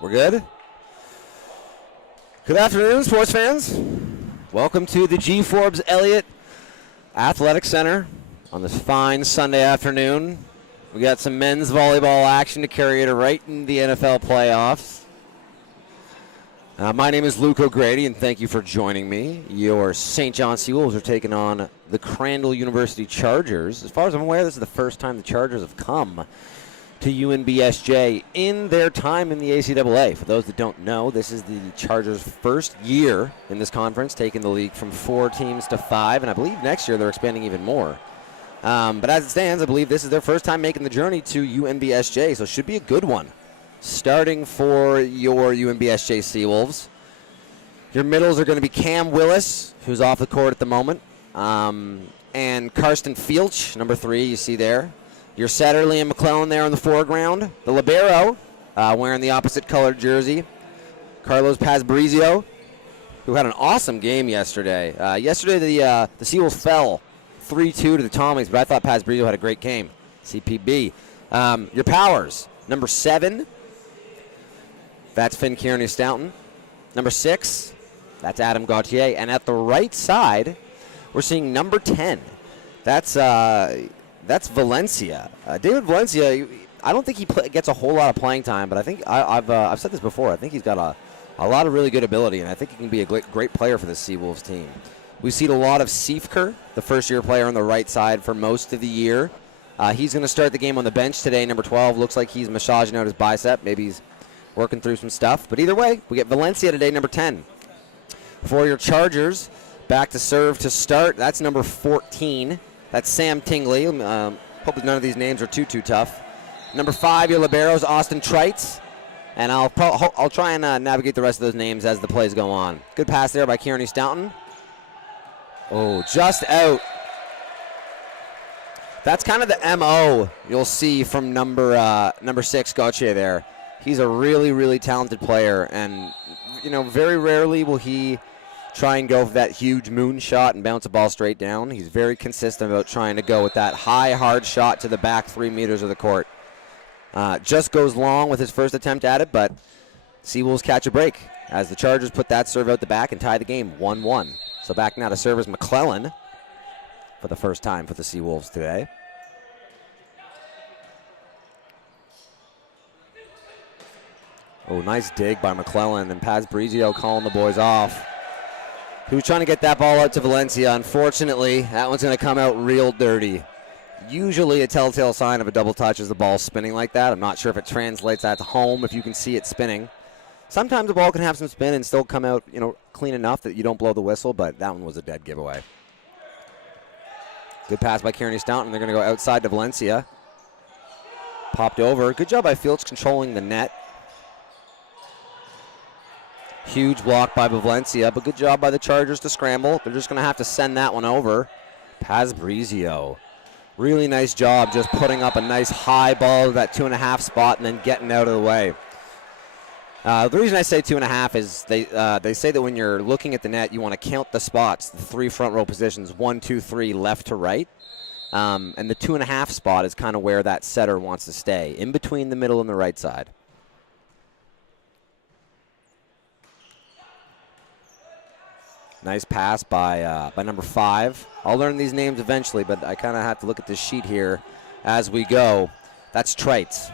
We're good? Good afternoon, sports fans. Welcome to the G. Forbes Elliott Athletic Center on this fine Sunday afternoon. We got some men's volleyball action to carry it right in the NFL playoffs. My name is Luke O'Grady, and thank you for joining me. Your St. John Seawolves are taking on the Crandall University Chargers. As far as I'm aware, this is the first time the Chargers have come to UNBSJ in their time in the ACAA. For those that don't know, this is the Chargers' first year in this conference, taking the league from 4 teams to 5, and I believe next year they're expanding even more. But as it stands, I believe this is their first time making the journey to UNBSJ, so it should be a good one. Starting for your UNBSJ Seawolves, your middles are going to be Cam Willis, who's off the court at the moment, and Karsten Fielch, number 3, you see there. Your setter, Liam McClellan, there in the foreground. The libero, wearing the opposite colored jersey, Carlos Pazbrizio, who had an awesome game yesterday. Yesterday, the Seawolves fell 3-2 to the Tommies, but I thought Pazbrizio had a great game. CPB. Your powers, number 7, that's Finn Kearney-Staunton. Number 6, that's Adam Gauthier. And at the right side, we're seeing number 10. That's Valencia. David Valencia, I don't think he gets a whole lot of playing time, but I think I've said this before. I think he's got a lot of really good ability, and I think he can be a great player for the Seawolves team. We've seen a lot of Siefker, the first-year player on the right side for most of the year. He's going to start the game on the bench today, number 12. Looks like he's massaging out his bicep. Maybe he's working through some stuff. But either way, we get Valencia today, number 10. For your Chargers, back to serve to start. That's number 14. That's Sam Tingley. Hope none of these names are too tough. Number 5, your liberos, Austin Treitz. And I'll try and navigate the rest of those names as the plays go on. Good pass there by Kearney-Staunton. Oh, just out. That's kind of the MO you'll see from number 6, Gauthier there. He's a really, really talented player, and very rarely will he try and go for that huge moon shot and bounce a ball straight down. He's very consistent about trying to go with that high, hard shot to the back 3 meters of the court. Just goes long with his first attempt at it, but Seawolves catch a break as the Chargers put that serve out the back and tie the game 1-1. So back now to serve is McClellan for the first time for the Seawolves today. Oh, nice dig by McClellan, and Pazbrizio calling the boys off. He was trying to get that ball out to Valencia. Unfortunately, that one's going to come out real dirty. Usually a telltale sign of a double touch is the ball spinning like that. I'm not sure if it translates at home if you can see it spinning. Sometimes the ball can have some spin and still come out, clean enough that you don't blow the whistle, but that one was a dead giveaway. Good pass by Kearney-Staunton. They're going to go outside to Valencia. Popped over. Good job by Fields controlling the net. Huge block by Valencia, but good job by the Chargers to scramble. They're just going to have to send that one over. Pazbrizio. Really nice job just putting up a nice high ball to that 2.5 spot and then getting out of the way. The reason I say 2.5 is they say that when you're looking at the net, you want to count the spots, the 3 front row positions, 1, 2, 3, left to right. And the 2.5 spot is kind of where that setter wants to stay, in between the middle and the right side. Nice pass by number 5. I'll learn these names eventually, but I kind of have to look at this sheet here as we go. That's Treitz.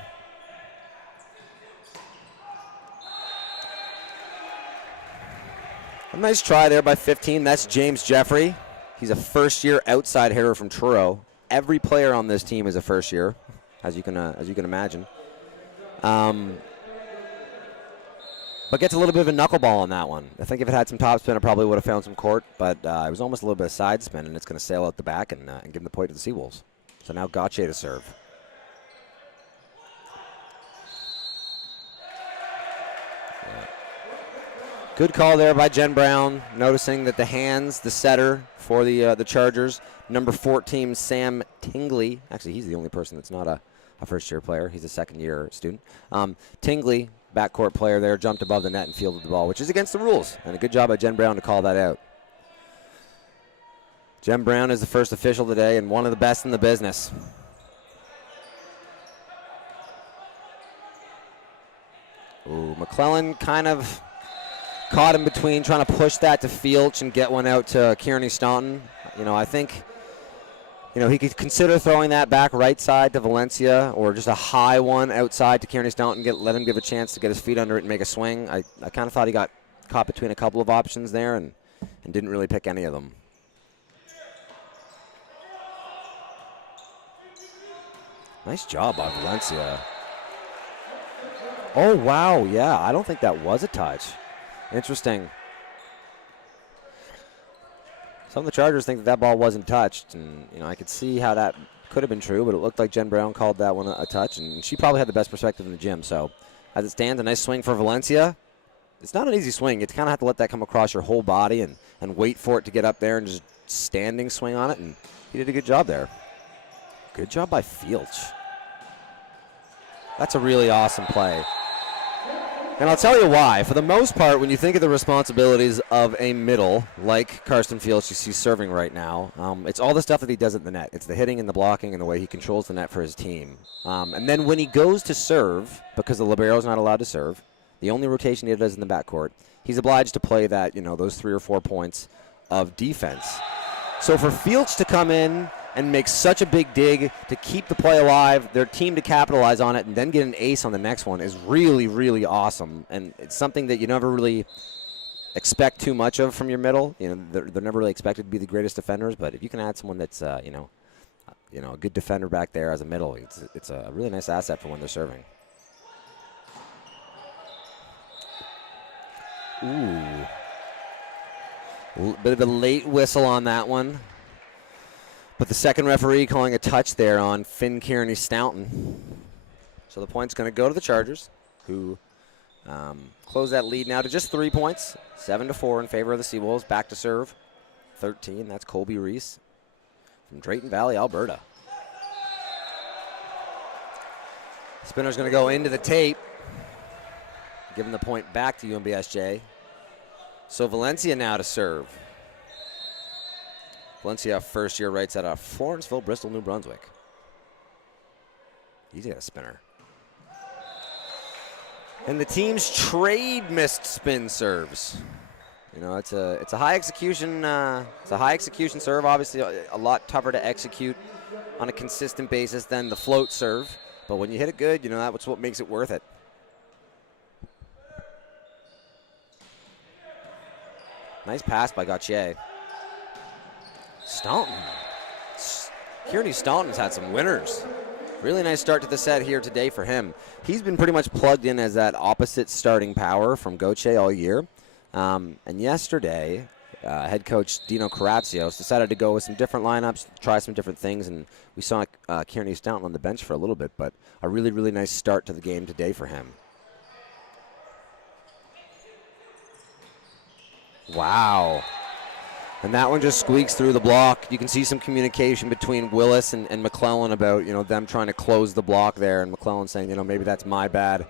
A nice try there by 15. That's James Jeffrey. He's a first-year outside hitter from Truro. Every player on this team is a first year, as you can imagine. But gets a little bit of a knuckleball on that one. I think if it had some topspin, it probably would have found some court, but it was almost a little bit of side spin, and it's going to sail out the back and give the point to the Seawolves. So now Gauthier to serve. Good call there by Jen Brown, noticing that the hands, the setter for the Chargers, number 14, Sam Tingley. Actually, he's the only person that's not a first-year player. He's a second-year student. Tingley, backcourt player there, jumped above the net and fielded the ball, which is against the rules. And a good job by Jen Brown to call that out. Jen Brown is the first official today and one of the best in the business. Ooh, McClellan kind of caught in between, trying to push that to Fielch and get one out to Kearney Staunton. I think, he could consider throwing that back right side to Valencia, or just a high one outside to Kearney Staunton, let him give a chance to get his feet under it and make a swing. I kind of thought he got caught between a couple of options there and didn't really pick any of them. Nice job by Valencia. Oh, wow, yeah, I don't think that was a touch. Interesting. Some of the Chargers think that ball wasn't touched, and I could see how that could have been true, but it looked like Jen Brown called that one a touch, and she probably had the best perspective in the gym. So as it stands, a nice swing for Valencia. It's not an easy swing. You kind of have to let that come across your whole body and wait for it to get up there and just standing swing on it, and he did a good job there. Good job by Fielch. That's a really awesome play. And I'll tell you why. For the most part, when you think of the responsibilities of a middle, like Karsten Fields you see serving right now, it's all the stuff that he does at the net. It's the hitting and the blocking and the way he controls the net for his team. And then when he goes to serve, because the libero's not allowed to serve, the only rotation he does in the backcourt, he's obliged to play that, those 3 or 4 points of defense. So for Fields to come in and make such a big dig to keep the play alive, their team to capitalize on it, and then get an ace on the next one is really, really awesome. And it's something that you never really expect too much of from your middle. They're never really expected to be the greatest defenders, but if you can add someone that's, a good defender back there as a middle, it's a really nice asset for when they're serving. Ooh. A bit of a late whistle on that one. But the second referee calling a touch there on Finn Kearney Staunton. So the point's going to go to the Chargers, who close that lead now to just 3 points, 7-4 in favor of the Seawolves. Back to serve, 13. That's Colby Reese from Drayton Valley, Alberta. Spinner's going to go into the tape, giving the point back to UNBSJ. So Valencia now to serve. Valencia, first year rights out of Florenceville, Bristol, New Brunswick. He's got a spinner. And the teams trade missed spin serves. It's a high execution. It's a high execution serve. Obviously, a lot tougher to execute on a consistent basis than the float serve. But when you hit it good, that's what makes it worth it. Nice pass by Gauthier. Staunton. Kearney Staunton's had some winners. Really nice start to the set here today for him. He's been pretty much plugged in as that opposite starting power from Gauthier all year. And yesterday, head coach Dino Karatsios decided to go with some different lineups, try some different things, and we saw Kearney Staunton on the bench for a little bit, but a really, really nice start to the game today for him. Wow. And that one just squeaks through the block. You can see some communication between Willis and McClellan about, them trying to close the block there, and McClellan saying, maybe that's my bad.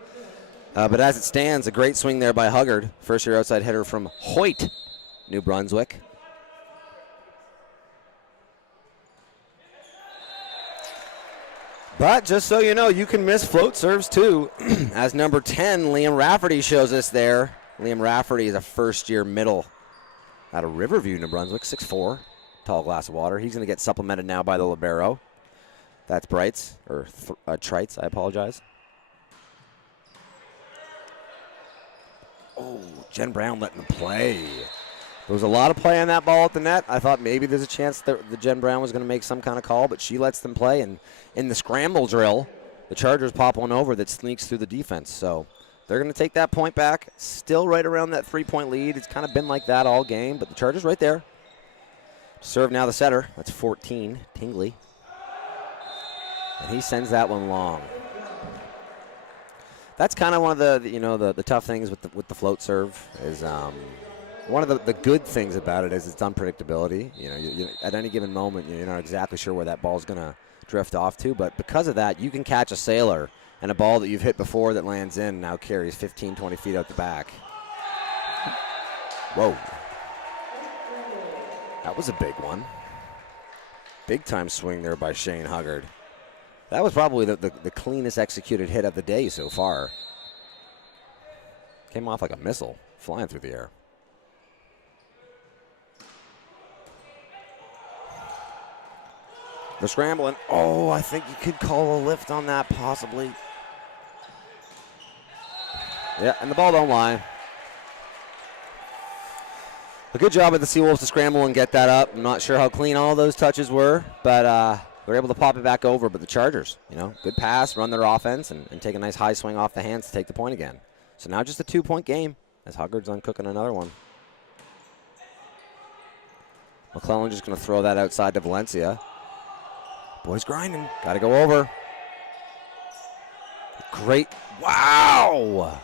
But as it stands, a great swing there by Huggard. First-year outside hitter from Hoyt, New Brunswick. But just so you know, you can miss float serves too. As number 10, Liam Rafferty shows us there. Liam Rafferty is a first-year middle out of Riverview, New Brunswick, 6'4", tall glass of water. He's going to get supplemented now by the libero. That's Brights, or Trites, I apologize. Oh, Jen Brown letting him play. There was a lot of play on that ball at the net. I thought maybe there's a chance that the Jen Brown was going to make some kind of call, but she lets them play. And in the scramble drill, the Chargers pop one over that sneaks through the defense. So they're going to take that point back. Still right around that 3-point lead. It's kind of been like that all game, but the Chargers right there. Serve now the setter. That's 14, Tingley. And he sends that one long. That's kind of one of the tough things with the float serve is one of the good things about it is its unpredictability. You at any given moment, you're not exactly sure where that ball's going to drift off to, but because of that, you can catch a sailor and a ball that you've hit before that lands in now carries 15, 20 feet out the back. Whoa. That was a big one. Big time swing there by Shane Huggard. That was probably the cleanest executed hit of the day so far. Came off like a missile, flying through the air. They're scrambling. Oh, I think you could call a lift on that, possibly. Yeah, and the ball don't lie. A good job of the Seawolves to scramble and get that up. I'm not sure how clean all those touches were, but we're able to pop it back over. But the Chargers, good pass, run their offense, and take a nice high swing off the hands to take the point again. So now just a 2-point game as Huggard's on cooking another one. McClellan just going to throw that outside to Valencia. Boys grinding. Got to go over. Great. Wow.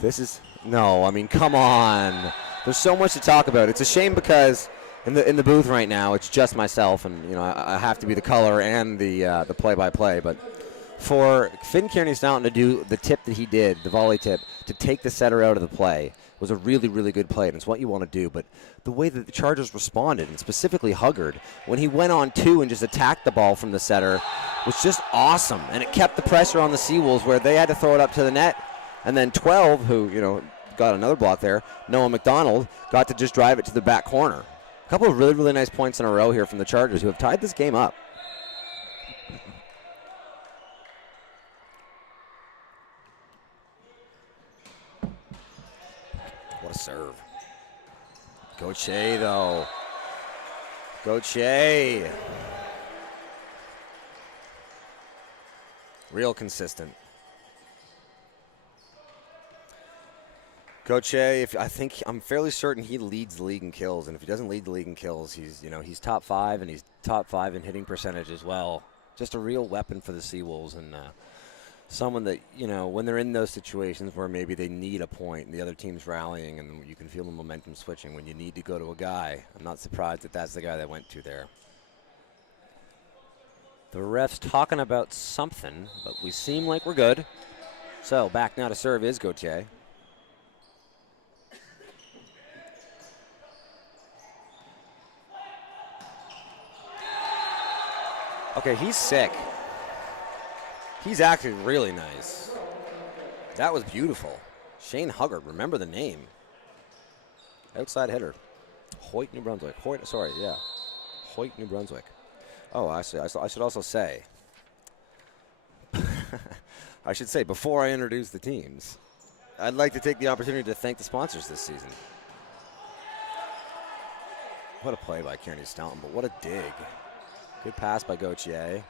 This is... No, I mean, come on. There's so much to talk about. It's a shame because in the booth right now, it's just myself, and I have to be the color and the play-by-play. But for Finn Kearney-Staunton to do the tip that he did, the volley tip, to take the setter out of the play was a really, really good play, and it's what you want to do. But the way that the Chargers responded, and specifically Huggard, when he went on 2 and just attacked the ball from the setter, was just awesome. And it kept the pressure on the Seawolves where they had to throw it up to the net. And then 12, who, got another block there, Noah McDonald, got to just drive it to the back corner. A couple of really, really nice points in a row here from the Chargers, who have tied this game up. What a serve. Gauthier, though. Gauthier. Real consistent. Gauthier, I'm fairly certain he leads the league in kills, and if he doesn't lead the league in kills, he's top 5, and he's top 5 in hitting percentage as well. Just a real weapon for the Seawolves, and someone that, when they're in those situations where maybe they need a point and the other team's rallying and you can feel the momentum switching when you need to go to a guy, I'm not surprised that that's the guy that went to there. The ref's talking about something, but we seem like we're good. So back now to serve is Gauthier. Okay, he's sick. He's actually really nice. That was beautiful. Shane Huggard, remember the name. Outside hitter. Hoyt, New Brunswick. Hoyt, New Brunswick. Oh, I should also say, before I introduce the teams, I'd like to take the opportunity to thank the sponsors this season. What a play by Kearney-Staunton, but what a dig. Good pass by Gauthier.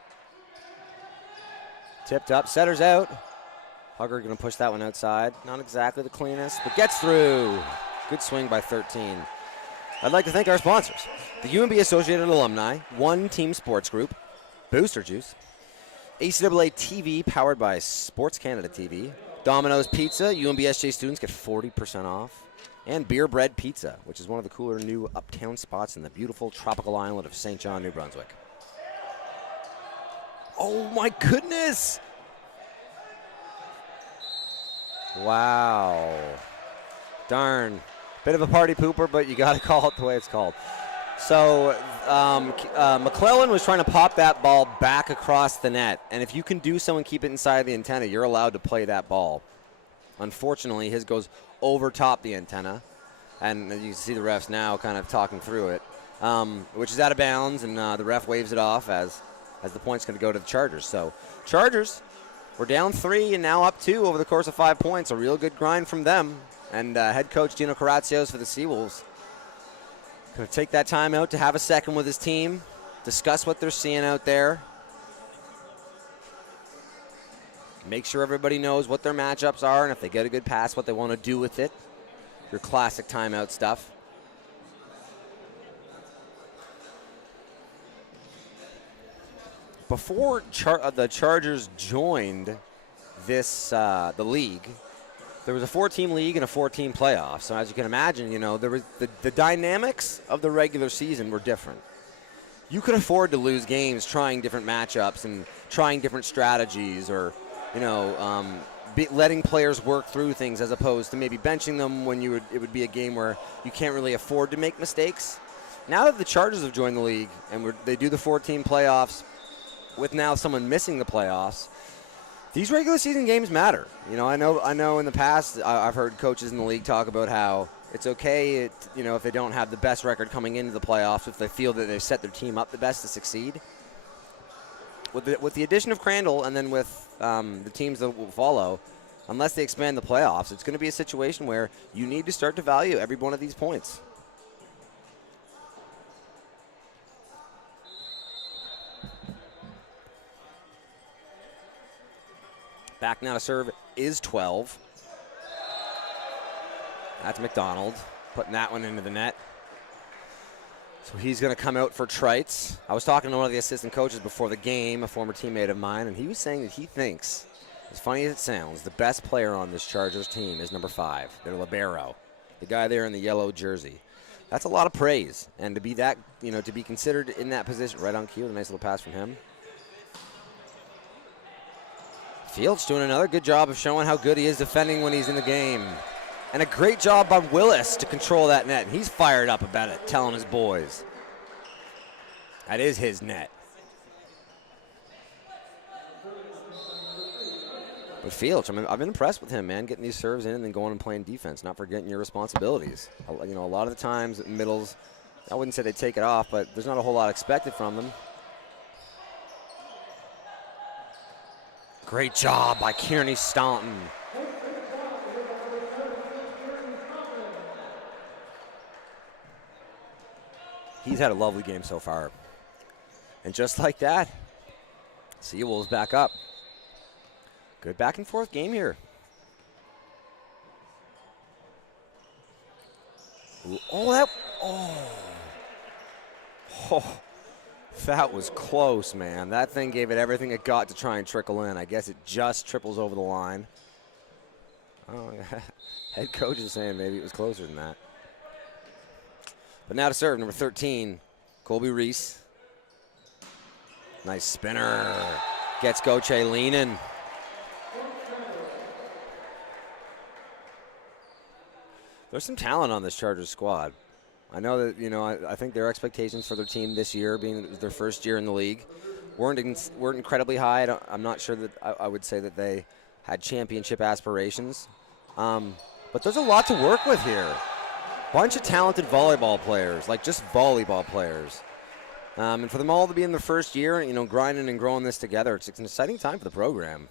Tipped up, setter's out. Huggard going to push that one outside. Not exactly the cleanest, but gets through. Good swing by 13. I'd like to thank our sponsors. The UNB Associated Alumni, One Team Sports Group, Booster Juice, ACAA TV powered by Sports Canada TV, Domino's Pizza, UNBSJ students get 40% off, and Beer Bread Pizza, which is one of the cooler new uptown spots in the beautiful tropical island of St. John, New Brunswick. Oh my goodness! Wow. Darn. Bit of a party pooper, but you got to call it the way it's called. So McClellan was trying to pop that ball back across the net, and if you can do so and keep it inside the antenna, you're allowed to play that ball. Unfortunately, his goes over top the antenna, and you can see the refs now kind of talking through it, which is out of bounds, and the ref waves it off as the point's going to go to the Chargers. So Chargers, we're down 3 and now up 2 over the course of 5 points. A real good grind from them. And head coach Dino Karatsios for the Seawolves going to take that time out to have a second with his team, discuss what they're seeing out there, make sure everybody knows what their matchups are, and if they get a good pass, what they want to do with it. Your classic timeout stuff. Before the Chargers joined the league, there was a 4-team league and a 4-team playoff. So as you can imagine, there was the dynamics of the regular season were different. You could afford to lose games trying different matchups and trying different strategies, or letting players work through things, as opposed to maybe benching them when it would be a game where you can't really afford to make mistakes. Now that the Chargers have joined the league and they do the 4-team playoffs, with now someone missing the playoffs, These regular season games matter. You know, I know in the past I've heard coaches in the league talk about how it's okay, you know, if they don't have the best record coming into the playoffs, if they feel that they've set their team up the best to succeed. With the addition of Crandall and then with the teams that will follow, unless they expand the playoffs, it's going to be a situation where you need to start to value every one of these points. Back now to serve is 12. That's McDonald putting that one into the net. So he's going to come out for Trites. I was talking to one of the assistant coaches before the game, a former teammate of mine, and he was saying that he thinks, as funny as it sounds, the best player on this Chargers team is number 5, their libero, the guy there in the yellow jersey. That's a lot of praise, and to be that, you know, to be considered in that position, right on cue, a nice little pass from him. Fields doing another good job of showing how good he is defending when he's in the game. And a great job by Willis to control that net. And he's fired up about it, telling his boys. That is his net. But Fields, I mean, I've been impressed with him, man, getting these serves in and then going and playing defense, not forgetting your responsibilities. You know, a lot of the times at middles, I wouldn't say they take it off, but there's not a whole lot expected from them. Great job by Kearney Staunton. He's had a lovely game so far. And just like that, Seawolves back up. Good back and forth game here. Ooh, that was close, man. That thing gave it everything it got to try and trickle in. I guess it just triples over the line. Oh, head coach is saying maybe it was closer than that. But now to serve, number 13, Colby Reese. Nice spinner. Gets Goche leaning. There's some talent on this Chargers squad. I know that, you know, I think their expectations for their team this year, being it was their first year in the league, weren't incredibly high. I'm not sure that I would say that they had championship aspirations. But there's a lot to work with here. Bunch of talented volleyball players, like just volleyball players. And for them all to be in their first year, you know, grinding and growing this together, it's an exciting time for the program.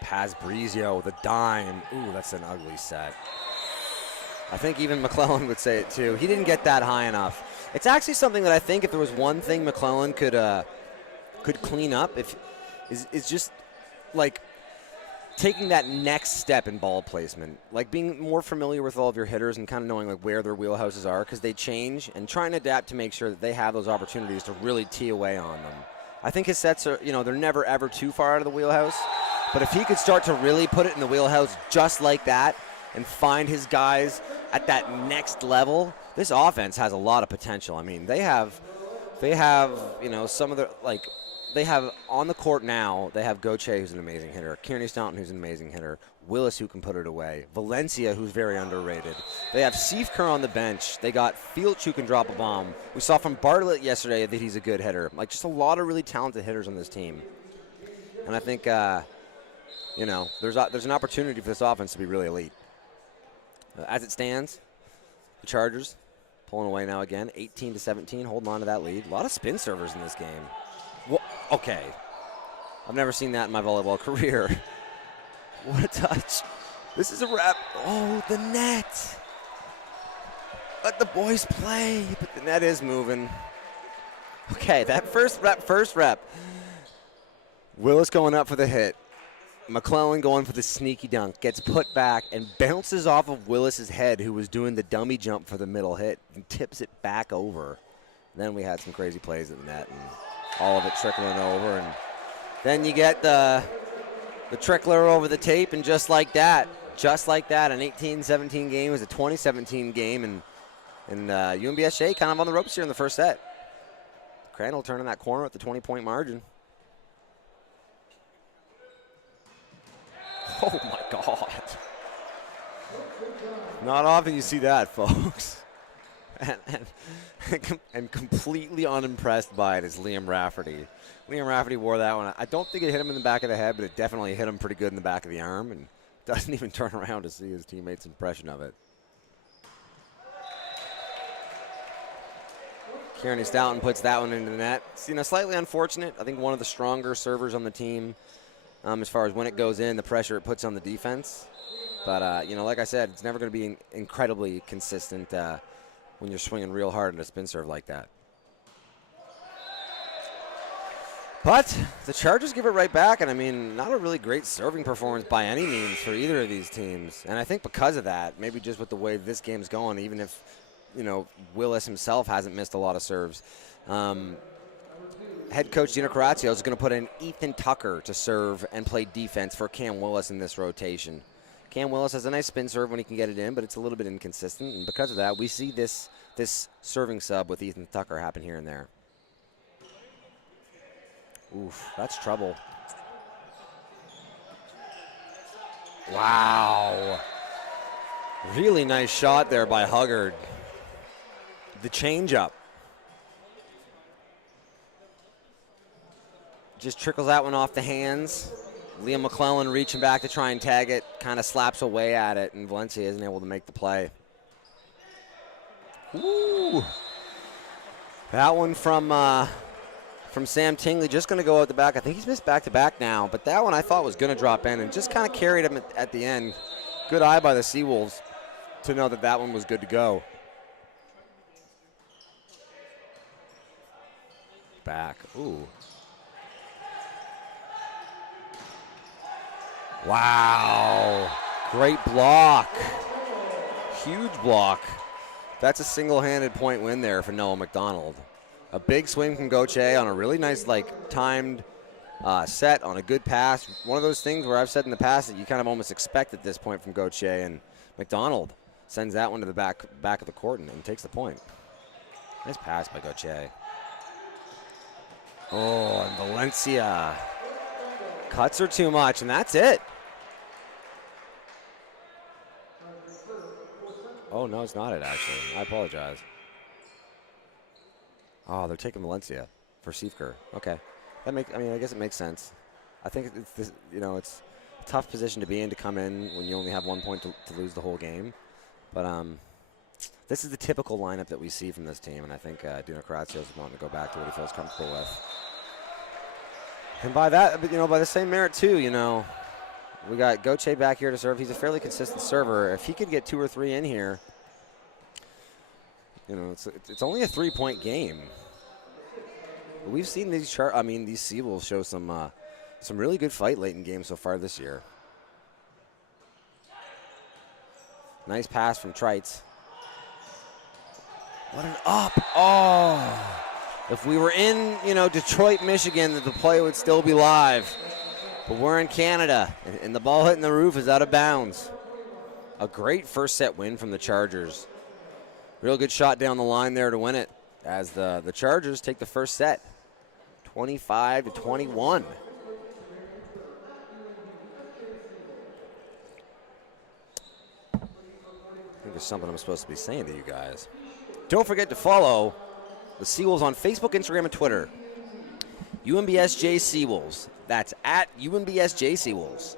Paz Brizio, the dime. Ooh, that's an ugly set. I think even McClellan would say it too. He didn't get that high enough. It's actually something that I think if there was one thing McClellan could clean up, is just like taking that next step in ball placement, like being more familiar with all of your hitters and kind of knowing like where their wheelhouses are, because they change, and trying to adapt to make sure that they have those opportunities to really tee away on them. I think his sets are, you know, they're never ever too far out of the wheelhouse. But if he could start to really put it in the wheelhouse just like that and find his guys at that next level, this offense has a lot of potential. I mean, they have, you know, some of the, like, they have on the court now, they have Goche, who's an amazing hitter, Kearney Staunton, who's an amazing hitter, Willis, who can put it away, Valencia, who's very underrated. They have Siefker on the bench. They got Fields, who can drop a bomb. We saw from Bartlett yesterday that he's a good hitter. Like, just a lot of really talented hitters on this team. And I think, you know, there's an opportunity for this offense to be really elite. As it stands, the Chargers pulling away now again, 18-17, holding on to that lead. A lot of spin servers in this game. Well, okay. I've never seen that in my volleyball career. What a touch. This is a wrap. Oh, the net. Let the boys play, but the net is moving. Okay, that first rep. Willis going up for the hit. McClellan going for the sneaky dunk, gets put back and bounces off of Willis's head, who was doing the dummy jump for the middle hit, and tips it back over. And then we had some crazy plays at the net, and all of it trickling over. And then you get the trickler over the tape, and just like that, an 18-17 game was a 20-17 game, and UNBSJ kind of on the ropes here in the first set. Crandall turning that corner at the 20-point margin. Oh, my God. Not often you see that, folks. and completely unimpressed by it is Liam Rafferty. Liam Rafferty wore that one. I don't think it hit him in the back of the head, but it definitely hit him pretty good in the back of the arm, and doesn't even turn around to see his teammate's impression of it. Kearney Stoughton puts that one into the net. It's, slightly unfortunate. I think one of the stronger servers on the team as far as when it goes in, the pressure it puts on the defense. But, like I said, it's never going to be incredibly consistent when you're swinging real hard in a spin serve like that. But the Chargers give it right back, and, I mean, not a really great serving performance by any means for either of these teams. And I think because of that, maybe just with the way this game's going, even if, Willis himself hasn't missed a lot of serves, head coach Dino Corazio is going to put in Ethan Tucker to serve and play defense for Cam Willis in this rotation. Cam Willis has a nice spin serve when he can get it in, but it's a little bit inconsistent, and because of that, we see this serving sub with Ethan Tucker happen here and there. Oof, that's trouble. Wow. Really nice shot there by Huggard. The changeup. Just trickles that one off the hands. Liam McClellan reaching back to try and tag it, kind of slaps away at it, and Valencia isn't able to make the play. Ooh. That one from Sam Tingley, just going to go out the back. I think he's missed back-to-back now, but that one I thought was going to drop in and just kind of carried him at the end. Good eye by the Seawolves to know that that one was good to go. Back. Ooh. Wow. Great block. Huge block. That's a single-handed point win there for Noah McDonald. A big swing from Gauthier on a really nice, timed set on a good pass. One of those things where I've said in the past that you kind of almost expect at this point from Gauthier, and McDonald sends that one to the back of the court and takes the point. Nice pass by Gauthier. Oh, and Valencia cuts her too much, and that's it. Oh, no, it's not it, actually. I apologize. Oh, they're taking Valencia for Siefker. Okay. I guess it makes sense. I think it's it's a tough position to be in to come in when you only have 1 point to lose the whole game. But this is the typical lineup that we see from this team, and I think Dino Corazio is wanting to go back to what he feels comfortable with. And by that, by the same merit too, we got Gauthier back here to serve. He's a fairly consistent server. If he could get 2 or 3 in here, it's only a 3-point game. We've seen these Seawolves show some really good fight late in games so far this year. Nice pass from Trites. What an up! Oh, if we were in Detroit, Michigan, the play would still be live. But we're in Canada, and the ball hitting the roof is out of bounds. A great first set win from the Chargers. Real good shot down the line there to win it, as the Chargers take the first set, 25-21. I think there's something I'm supposed to be saying to you guys. Don't forget to follow the Seawolves on Facebook, Instagram, and Twitter. UNBSJ Seawolves. That's at UNBSJ Seawolves.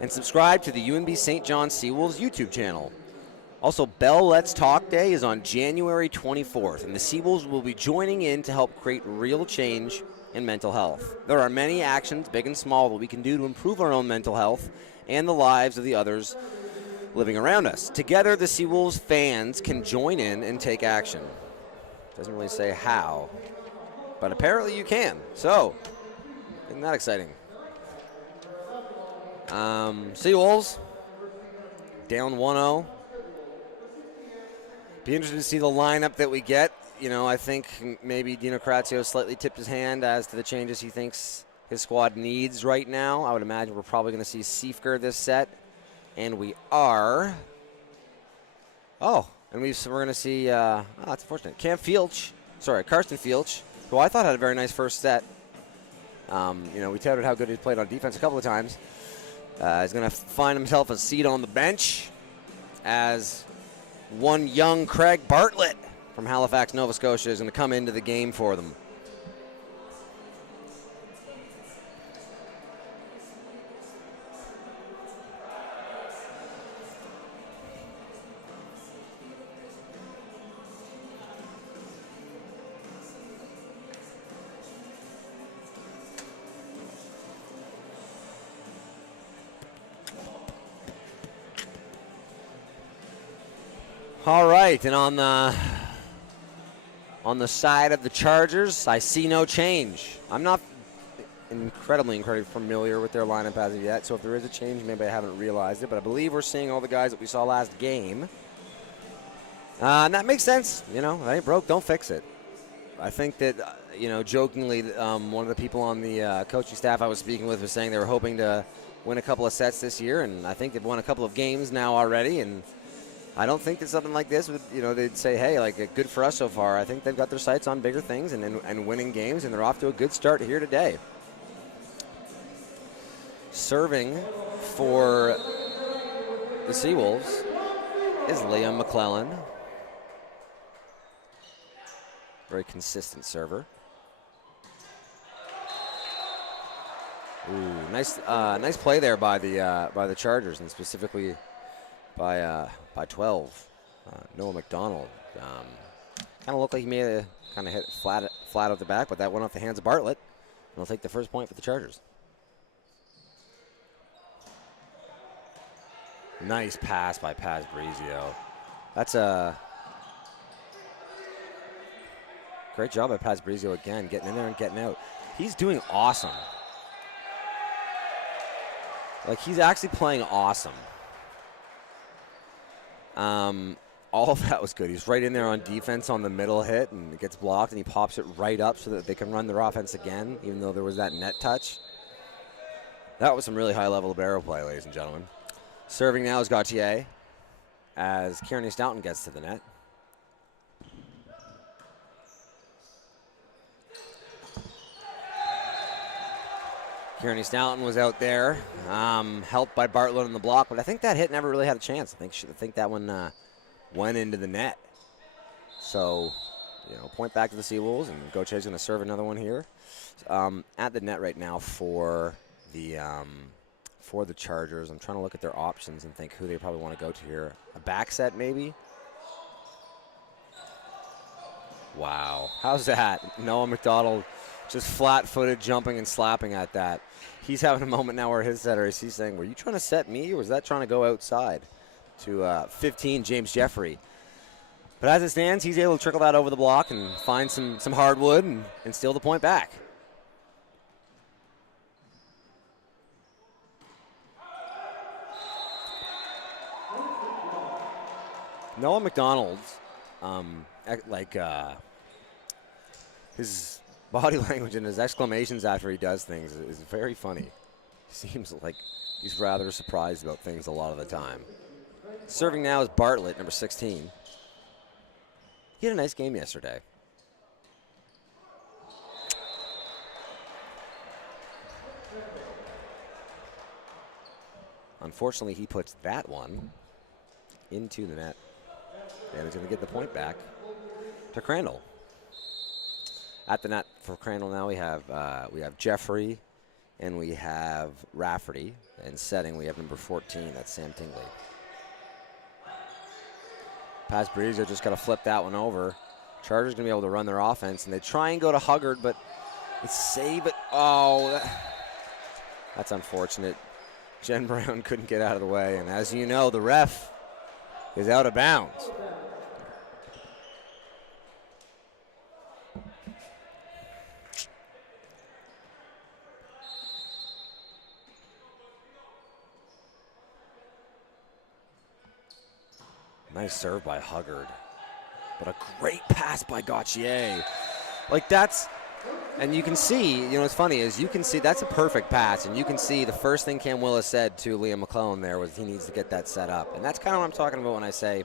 And subscribe to the UNB St. John Seawolves YouTube channel. Also, Bell Let's Talk Day is on January 24th, and the Seawolves will be joining in to help create real change in mental health. There are many actions, big and small, that we can do to improve our own mental health and the lives of the others living around us. Together, the Seawolves fans can join in and take action. Doesn't really say how, but apparently you can. So, isn't that exciting? Seawolves down 1-0. Be interested to see the lineup that we get. I think maybe Dino Corazio slightly tipped his hand as to the changes he thinks his squad needs right now. I would imagine we're probably going to see Siefker this set, and we are. Oh, and we're going to see. That's unfortunate. Karsten Fielch, who I thought had a very nice first set. We touted how good he played on defense a couple of times. He's going to find himself a seat on the bench. as one young Craig Bartlett from Halifax, Nova Scotia is going to come into the game for them. All right, and on the side of the Chargers, I see no change. I'm not incredibly familiar with their lineup as of yet, so if there is a change, maybe I haven't realized it, but I believe we're seeing all the guys that we saw last game. And that makes sense. You know, it ain't broke, don't fix it. I think that, jokingly, one of the people on the coaching staff I was speaking with was saying they were hoping to win a couple of sets this year, and I think they've won a couple of games now already, and I don't think that something like this would, they'd say, hey, good for us so far. I think they've got their sights on bigger things and winning games, and they're off to a good start here today. Serving for the Seawolves is Liam McClellan. Very consistent server. Ooh, nice play there by the Chargers, and specifically by 12. Noah McDonald kind of looked like he may have kind of hit flat off the back, but that went off the hands of Bartlett, and he'll take the first point for the Chargers. Nice pass by Paz Brizio. That's a great job by Paz Brizio again, getting in there and getting out. He's doing awesome. He's actually playing awesome. All of that was good. He's right in there on defense on the middle hit, and it gets blocked, and he pops it right up so that they can run their offense again, even though there was that net touch. That was some really high-level libero play, ladies and gentlemen. Serving now is Gauthier as Kearney Stoughton gets to the net. Kearney Stoughton was out there, helped by Bartlett on the block, but I think that hit never really had a chance. I think that one went into the net. So, point back to the Seawolves, and Gautier's going to serve another one here. At the net right now for the Chargers. I'm trying to look at their options and think who they probably want to go to here. A back set, maybe? Wow. How's that? Noah McDonald just flat-footed jumping and slapping at that. He's having a moment now where his setter is saying, were you trying to set me, or was that trying to go outside? To 15, James Jeffrey. But as it stands, he's able to trickle that over the block and find some hardwood and steal the point back. Noah McDonald, his body language and his exclamations after he does things is very funny. He seems like he's rather surprised about things a lot of the time. Serving now is Bartlett, number 16. He had a nice game yesterday. Unfortunately, he puts that one into the net. And he's going to get the point back to Crandall. At the net for Crandall now we have Jeffrey and we have Rafferty. And setting we have number 14, that's Sam Tingley. Paz Brizio just got to flip that one over. Chargers going to be able to run their offense, and they try and go to Huggard, but it's save it. Oh, that's unfortunate. Jen Brown couldn't get out of the way, and as you know, the ref is out of bounds. Nice serve by Huggard. But a great pass by Gauthier. And you can see, what's funny is you can see that's a perfect pass, and you can see the first thing Cam Willis said to Liam McClellan there was he needs to get that set up. And that's kind of what I'm talking about when I say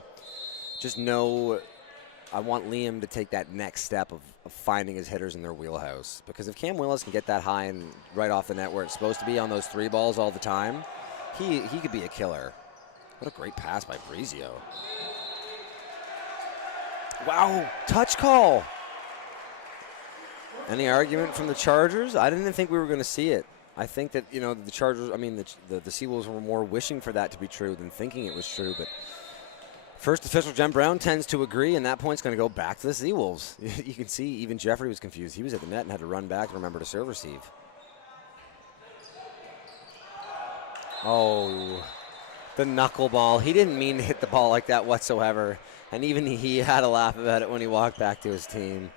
just know I want Liam to take that next step of finding his hitters in their wheelhouse. Because if Cam Willis can get that high and right off the net where it's supposed to be on those three balls all the time, he could be a killer. What a great pass by Brizio. Wow, touch call. Any argument from the Chargers? I didn't think we were going to see it. I think that, the Chargers, the Seawolves were more wishing for that to be true than thinking it was true. But first official, Jen Brown, tends to agree, and that point's going to go back to the Seawolves. You can see even Jeffrey was confused. He was at the net and had to run back to remember to serve receive. Oh, the knuckleball. He didn't mean to hit the ball like that whatsoever. And even he had a laugh about it when he walked back to his team.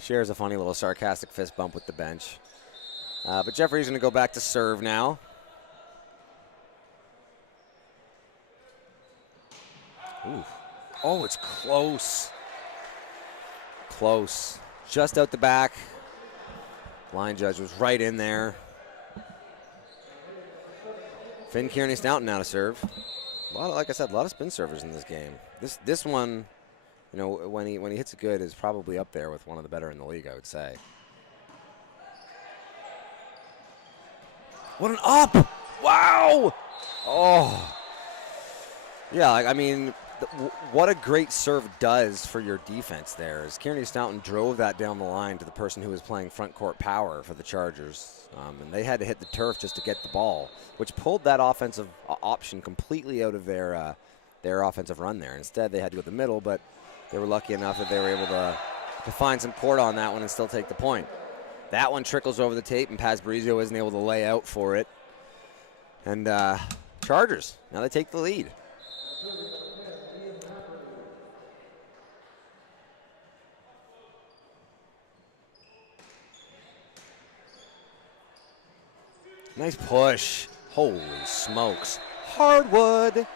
Shares a funny little sarcastic fist bump with the bench. But Jeffrey's going to go back to serve now. Ooh. Oh, it's close. Close. Just out the back. Line judge was right in there. Finn Kearney-Stoughton now to serve. Like I said, a lot of spin servers in this game. This one, when he hits it good, is probably up there with one of the better in the league, I would say. What an up! Wow! Oh. Yeah, what a great serve does for your defense there is Kearney-Stoughton drove that down the line to the person who was playing front court power for the Chargers. And they had to hit the turf just to get the ball, which pulled that offensive option completely out of their offensive run there. Instead, they had to go to the middle, but they were lucky enough that they were able to find some court on that one and still take the point. That one trickles over the tape, and Paz Brizio isn't able to lay out for it. And Chargers, now they take the lead. Nice push. Holy smokes. Hardwood.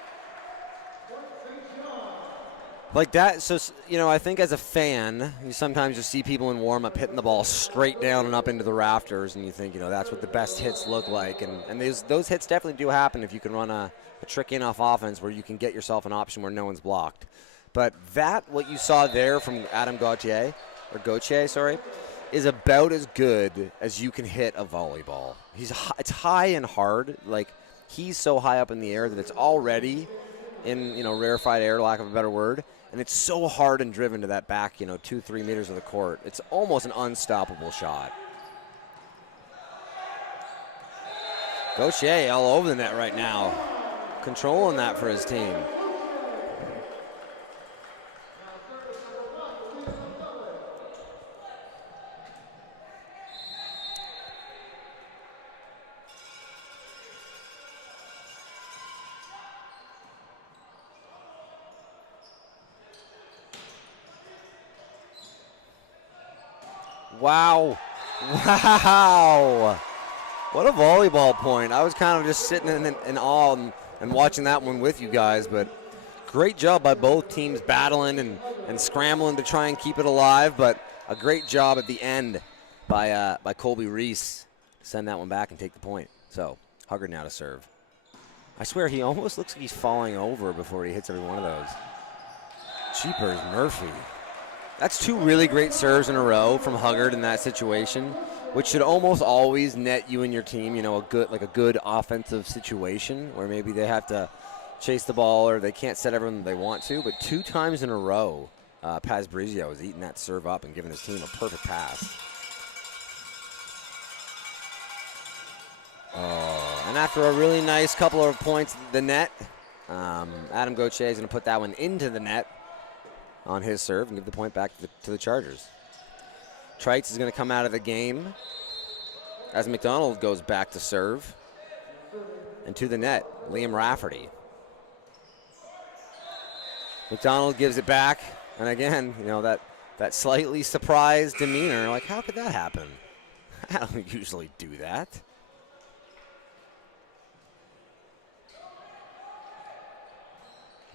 Like that, so, I think as a fan, you sometimes just see people in warm-up hitting the ball straight down and up into the rafters, and you think, that's what the best hits look like. And those hits definitely do happen if you can run a tricky enough offense where you can get yourself an option where no one's blocked. But what you saw there from Adam Gauthier, is about as good as you can hit a volleyball. It's high and hard. Like, he's so high up in the air that it's already in, rarefied air, lack of a better word. And it's so hard and driven to that back, 2-3 meters of the court. It's almost an unstoppable shot. Gauthier all over the net right now, controlling that for his team. Wow. Wow. What a volleyball point. I was kind of just sitting in awe and watching that one with you guys, but great job by both teams battling and scrambling to try and keep it alive, but a great job at the end by Colby Reese to send that one back and take the point. So, Huggard now to serve. I swear he almost looks like he's falling over before he hits every one of those. Jeepers Murphy. That's two really great serves in a row from Huggard in that situation, which should almost always net you and your team, a good offensive situation where maybe they have to chase the ball or they can't set everyone they want to. But 2 times in a row, Paz Brizio is eating that serve up and giving his team a perfect pass. Oh, and after a really nice couple of points at the net, Adam Gauthier is going to put that one into the net on his serve and give the point back to the Chargers. Trites is going to come out of the game as McDonald goes back to serve. And to the net, Liam Rafferty. McDonald gives it back. And again, that slightly surprised demeanor. Like, how could that happen? I don't usually do that.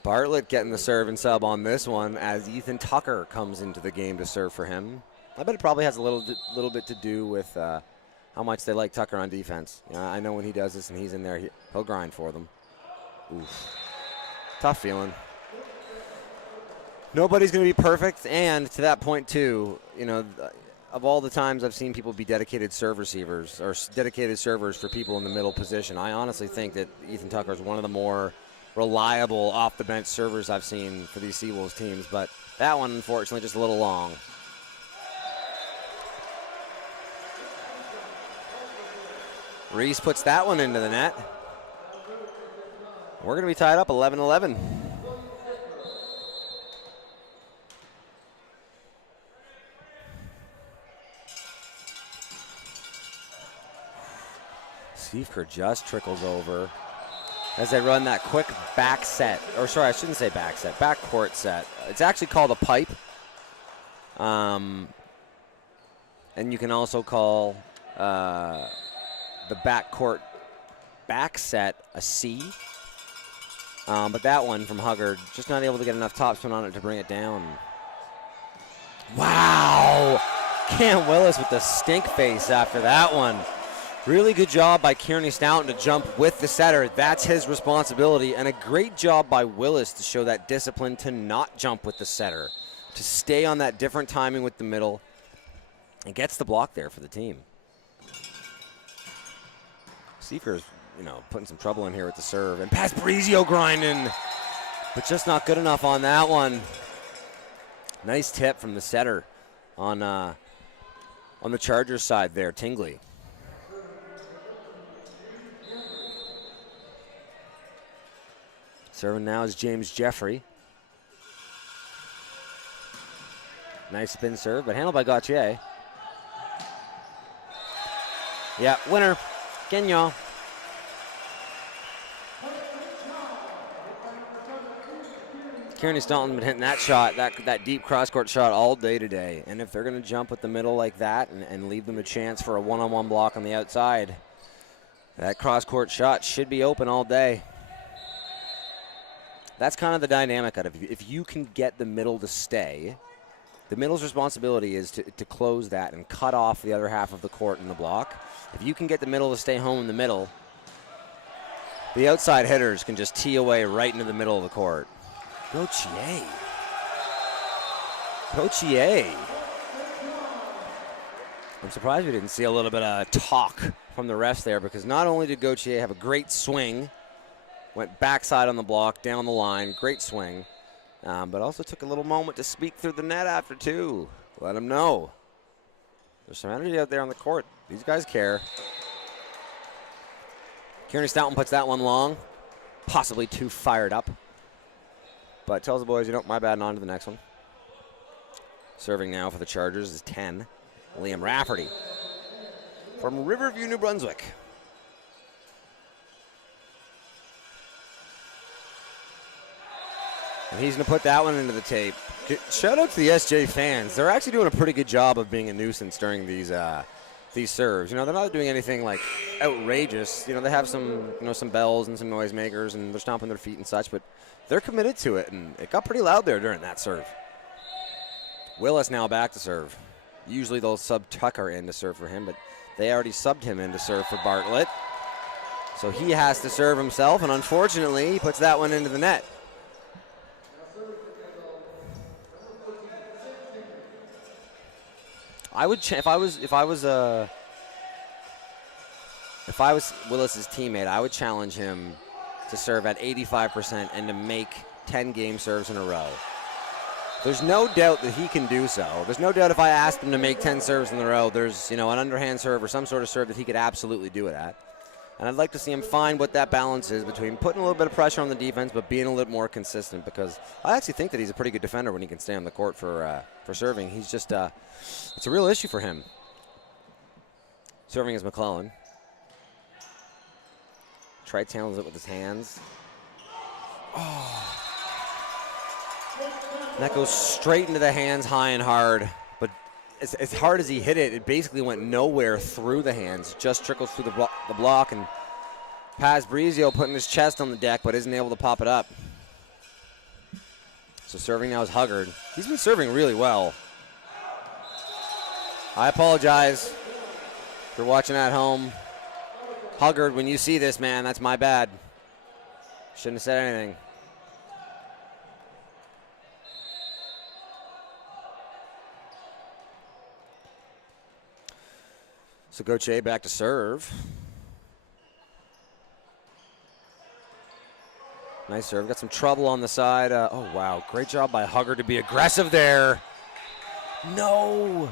Bartlett getting the serve and sub on this one as Ethan Tucker comes into the game to serve for him. I bet it probably has a little bit to do with how much they like Tucker on defense. I know when he does this and he's in there, he'll grind for them. Oof. Tough feeling. Nobody's going to be perfect, and to that point too, of all the times I've seen people be dedicated serve receivers or dedicated servers for people in the middle position, I honestly think that Ethan Tucker is one of the more reliable off-the-bench servers I've seen for these Seawolves teams, but that one, unfortunately, just a little long. Reese puts that one into the net. We're going to be tied up 11-11. Seifker just trickles over as they run that quick back set. Or sorry, I shouldn't say back set, back court set. It's actually called a pipe. And you can also call the back court back set a C. But that one from Huggard, just not able to get enough topspin on it to bring it down. Wow! Cam Willis with the stink face after that one. Really good job by Kearney Stoughton to jump with the setter. That's his responsibility. And a great job by Willis to show that discipline to not jump with the setter, to stay on that different timing with the middle, and gets the block there for the team. Seifker's, putting some trouble in here with the serve. And Pasbrizio grinding, but just not good enough on that one. Nice tip from the setter on the Chargers side there, Tingley. Serving now is James Jeffrey. Nice spin serve, but handled by Gauthier. Yeah, winner, Gagnon. Kearney Staunton been hitting that shot, that deep cross-court shot all day today. And if they're going to jump with the middle like that and leave them a chance for a one-on-one block on the outside, that cross-court shot should be open all day. That's kind of the dynamic out of it. If you can get the middle to stay, the middle's responsibility is to close that and cut off the other half of the court in the block. If you can get the middle to stay home in the middle, the outside hitters can just tee away right into the middle of the court. Gauthier. I'm surprised we didn't see a little bit of talk from the refs there, because not only did Gauthier have a great swing, went backside on the block, down the line, great swing, but also took a little moment to speak through the net after too. Let them know there's some energy out there on the court. These guys care. Kearney Stoughton puts that one long, possibly too fired up, but tells the boys, my bad, and on to the next one. Serving now for the Chargers is 10, Liam Rafferty from Riverview, New Brunswick. And he's going to put that one into the tape. Shout out to the SJ fans. They're actually doing a pretty good job of being a nuisance during these serves. They're not doing anything like outrageous. They have some, some bells and some noisemakers, and they're stomping their feet and such, but they're committed to it, and it got pretty loud there during that serve. Willis now back to serve. Usually they'll sub Tucker in to serve for him, but they already subbed him in to serve for Bartlett. So he has to serve himself, and unfortunately, he puts that one into the net. I would if I was Willis's teammate, I would challenge him to serve at 85% and to make 10 game serves in a row. There's no doubt that he can do so. There's no doubt if I asked him to make 10 serves in a row, there's an underhand serve or some sort of serve that he could absolutely do it at. And I'd like to see him find what that balance is between putting a little bit of pressure on the defense but being a little more consistent, because I actually think that he's a pretty good defender when he can stay on the court for serving. He's just it's a real issue for him. Serving is McClellan. Trites handles it with his hands. Oh. And that goes straight into the hands, high and hard. But as hard as he hit it, it basically went nowhere through the hands. Just trickles through the block, and Pasbrizio putting his chest on the deck but isn't able to pop it up. So serving now is Huggard. He's been serving really well. I apologize if you're watching at home. Huggard, when you see this, man, that's my bad. Shouldn't have said anything. So Gauthier back to serve. Nice serve. Got some trouble on the side. Oh, wow. Great job by Hugger to be aggressive there. No.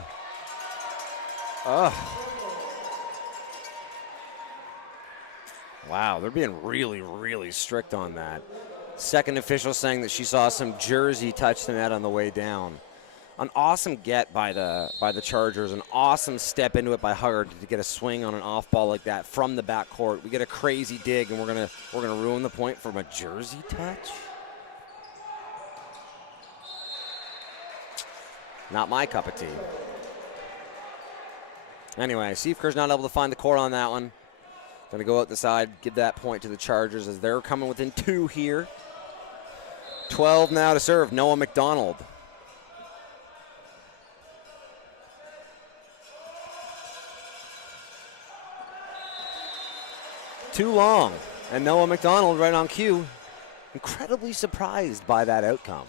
Ugh. Wow, they're being really, really strict on that. Second official saying that she saw some jersey touch the net on the way down. An awesome get by the Chargers. An awesome step into it by Hugger to get a swing on an off ball like that from the backcourt. We get a crazy dig, and we're gonna ruin the point from a jersey touch. Not my cup of tea. Anyway, Seifker's not able to find the court on that one. Going to go out the side, give that point to the Chargers as they're coming within 2 here. 12 now to serve, Noah McDonald. Too long, and Noah McDonald right on cue. Incredibly surprised by that outcome.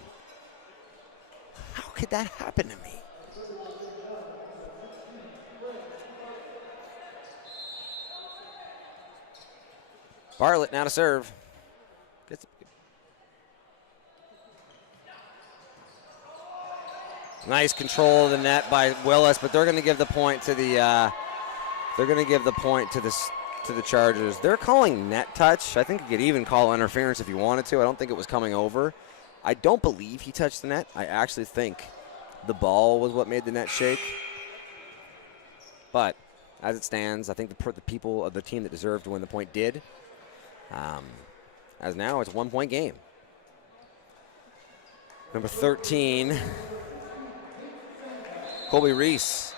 How could that happen to me? Bartlett now to serve. Nice control of the net by Willis, but they're going to give the point to the the Chargers. They're calling net touch. I think you could even call interference if you wanted to. I don't think it was coming over. I don't believe he touched the net. I actually think the ball was what made the net shake. But as it stands, I think the people of the team that deserved to win the point did. As now it's a 1-point game. Number 13, Colby Reese.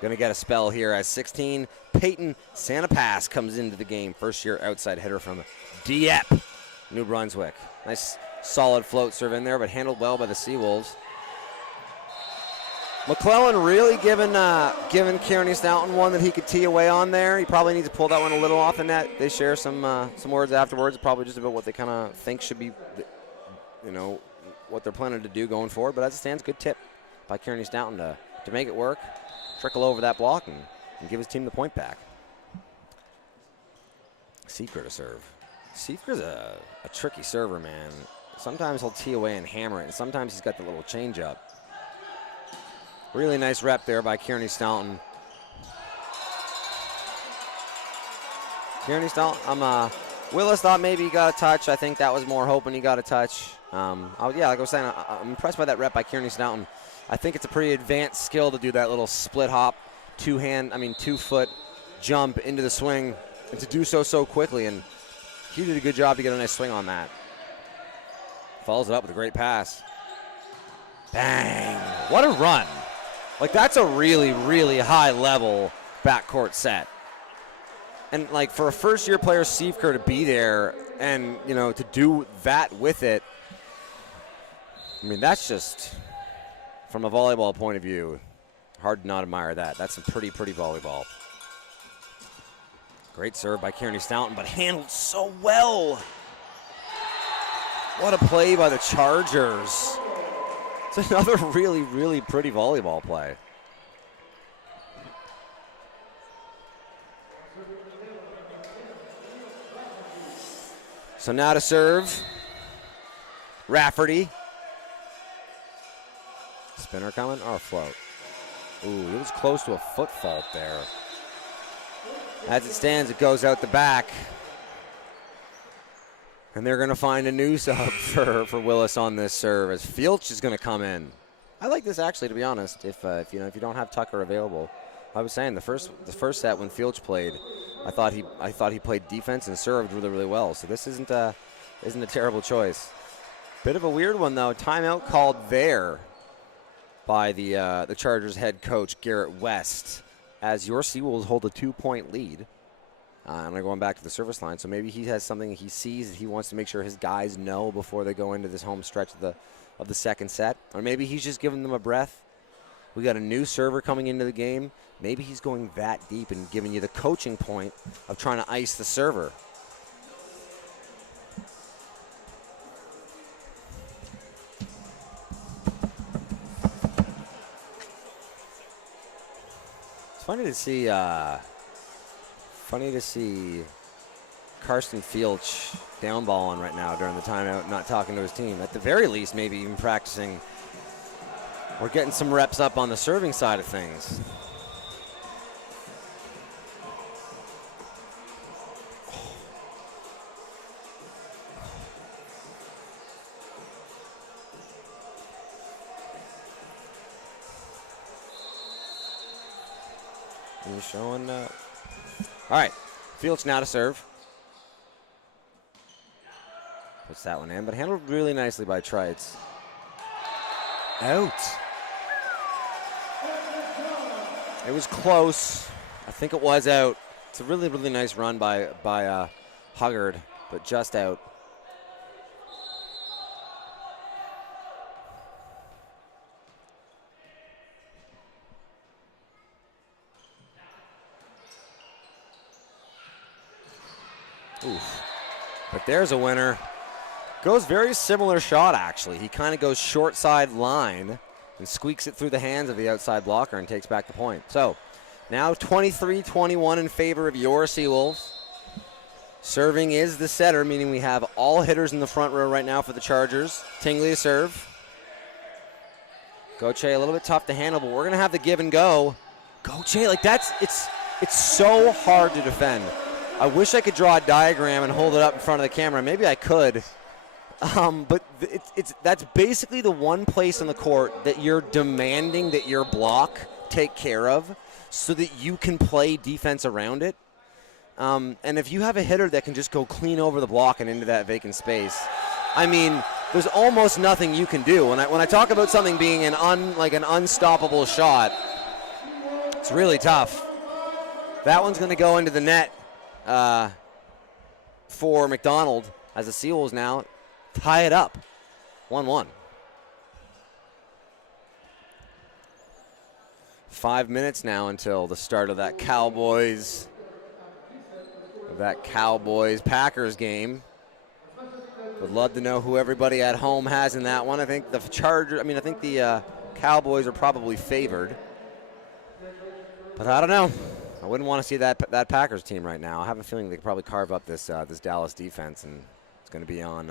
Going to get a spell here as 16, Peyton Santapass comes into the game. First year outside hitter from Dieppe, New Brunswick. Nice solid float serve in there, but handled well by the Seawolves. McClellan really giving Kearney Stoughton one that he could tee away on there. He probably needs to pull that one a little off the net. They share some words afterwards, probably just about what they kind of think should be, what they're planning to do going forward. But as it stands, good tip by Kearney Stoughton to make it work, trickle over that block, and give his team the point back. Seifker to serve. Seifker's a tricky server, man. Sometimes he'll tee away and hammer it, and sometimes he's got the little change up. Really nice rep there by Kearney Stoughton. Kearney Stoughton, Willis thought maybe he got a touch. I think that was more hoping he got a touch. Like I was saying, I'm impressed by that rep by Kearney Stoughton. I think it's a pretty advanced skill to do that little split hop, 2-foot jump into the swing, and to do so quickly. And he did a good job to get a nice swing on that. Follows it up with a great pass. Bang! What a run! Like, that's a really, really high-level backcourt set. And, like, for a first-year player, Seifker, to be there and, to do that with it, I mean, that's just, from a volleyball point of view, hard to not admire that. That's some pretty volleyball. Great serve by Kearney Stoughton, but handled so well. What a play by the Chargers. It's another really, really pretty volleyball play. So now to serve, Rafferty. Spinner coming or float? Ooh, it was close to a foot fault there. As it stands, it goes out the back. And they're going to find a new sub for Willis on this serve as Fielch is going to come in. I like this actually, to be honest. If you don't have Tucker available, I was saying the first set when Fielch played, I thought he played defense and served really, really well. So this isn't a terrible choice. Bit of a weird one though. Timeout called there by the Chargers head coach Garrett West as your Seawolves hold a 2-point lead. And they're going back to the service line, so maybe he has something he sees that he wants to make sure his guys know before they go into this home stretch of the second set. Or maybe he's just giving them a breath. We got a new server coming into the game. Maybe he's going that deep and giving you the coaching point of trying to ice the server. It's funny to see Karsten Fielch down balling right now during the timeout, not talking to his team. At the very least, maybe even practicing or getting some reps up on the serving side of things. He's showing all right, Fields now to serve. Puts that one in, but handled really nicely by Trites. Out. It was close. I think it was out. It's a really, really nice run by Huggard, but just out. Oof. But there's a winner. Goes very similar shot, actually. He kind of goes short side line and squeaks it through the hands of the outside blocker and takes back the point. So now 23-21 in favor of your Seawolves. Serving is the setter, meaning we have all hitters in the front row right now for the Chargers. Tingley to serve. Goche a little bit tough to handle, but we're going to have the give and go. Goche, like it's so hard to defend. I wish I could draw a diagram and hold it up in front of the camera. Maybe I could. But that's basically the one place on the court that you're demanding that your block take care of so that you can play defense around it. And if you have a hitter that can just go clean over the block and into that vacant space, I mean, there's almost nothing you can do. When I talk about something being an unstoppable shot, it's really tough. That one's going to go into the net for McDonald as the Seawolves now tie it up 1-1. 5 minutes now until the start of that Cowboys-Packers game. Would love to know who everybody at home has in that one. I think the Cowboys are probably favored. But I don't know. I wouldn't want to see that Packers team right now. I have a feeling they could probably carve up this Dallas defense, and it's going to be on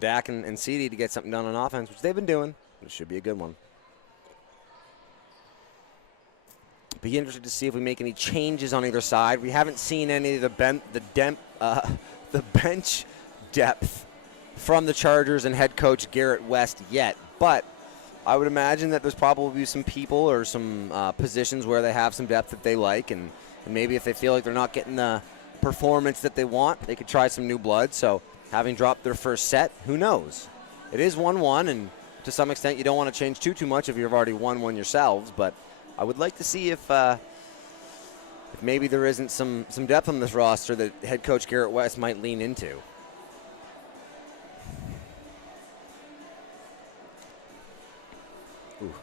Dak and CeeDee to get something done on offense, which they've been doing. It should be a good one. Be interested to see if we make any changes on either side. We haven't seen any of the bench depth from the Chargers and head coach Garrett West yet, but I would imagine that there's probably some people or some positions where they have some depth that they like, and maybe if they feel like they're not getting the performance that they want, they could try some new blood. So having dropped their first set, who knows? It is 1-1, and to some extent you don't want to change too much if you've already won one yourselves, but I would like to see if maybe there isn't some depth on this roster that head coach Garrett West might lean into. Ooh.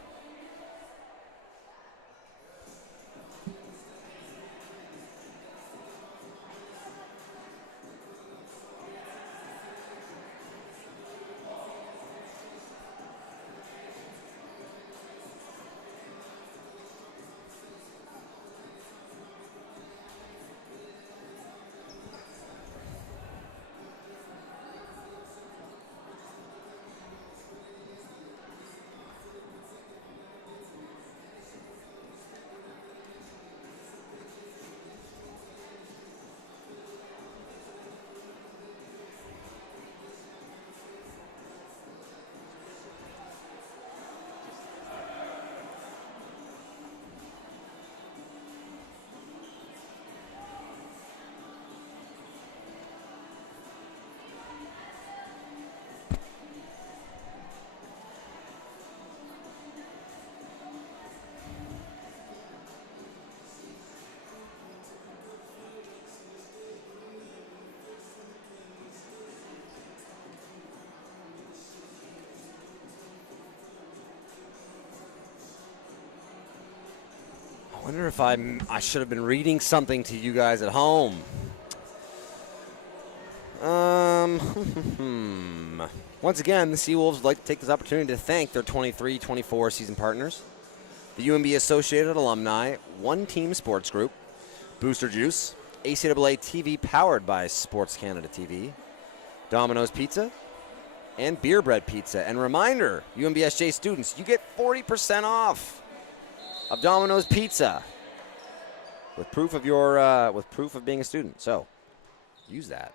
I wonder if I should have been reading something to you guys at home. Once again, the Seawolves would like to take this opportunity to thank their 23-24 season partners, the UNB Associated Alumni, One Team Sports Group, Booster Juice, ACAA TV powered by Sports Canada TV, Domino's Pizza, and Beer Bread Pizza. And reminder, UNBSJ students, you get 40% off of Domino's Pizza with proof of being a student. So use that.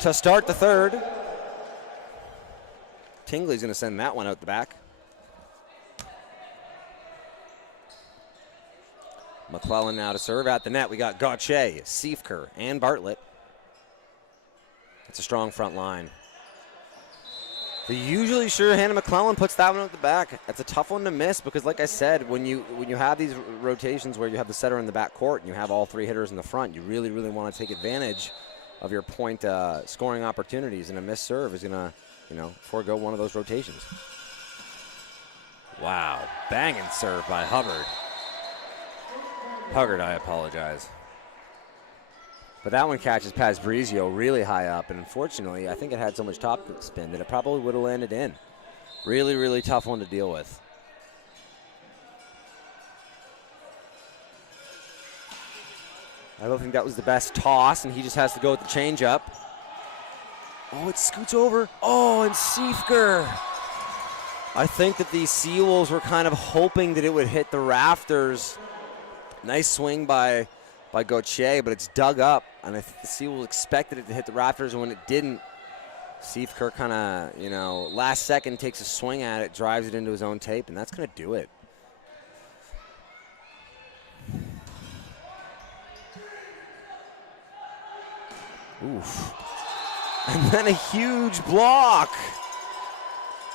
To start the third, Tingley's going to send that one out the back. McClellan now to serve at the net. We got Gauthier, Siefker, and Bartlett. It's a strong front line. The usually sure-handed McClellan puts that one at the back. That's a tough one to miss because, like I said, when you have these rotations where you have the setter in the back court and you have all three hitters in the front, you really, really want to take advantage of your point scoring opportunities, and a missed serve is going to, forego one of those rotations. Wow, banging serve by Hubbard. I apologize. But that one catches Paz Brizio really high up, and unfortunately, I think it had so much top spin that it probably would have landed in. Really, really tough one to deal with. I don't think that was the best toss, and he just has to go with the changeup. Oh, it scoots over. Oh, and Siefker. I think that the Seawolves were kind of hoping that it would hit the rafters. Nice swing by Gauthier, but it's dug up, and I think the Seawolves expected it to hit the rafters, and when it didn't, Siefker kind of, last second takes a swing at it, drives it into his own tape, and that's going to do it. Oof. And then a huge block.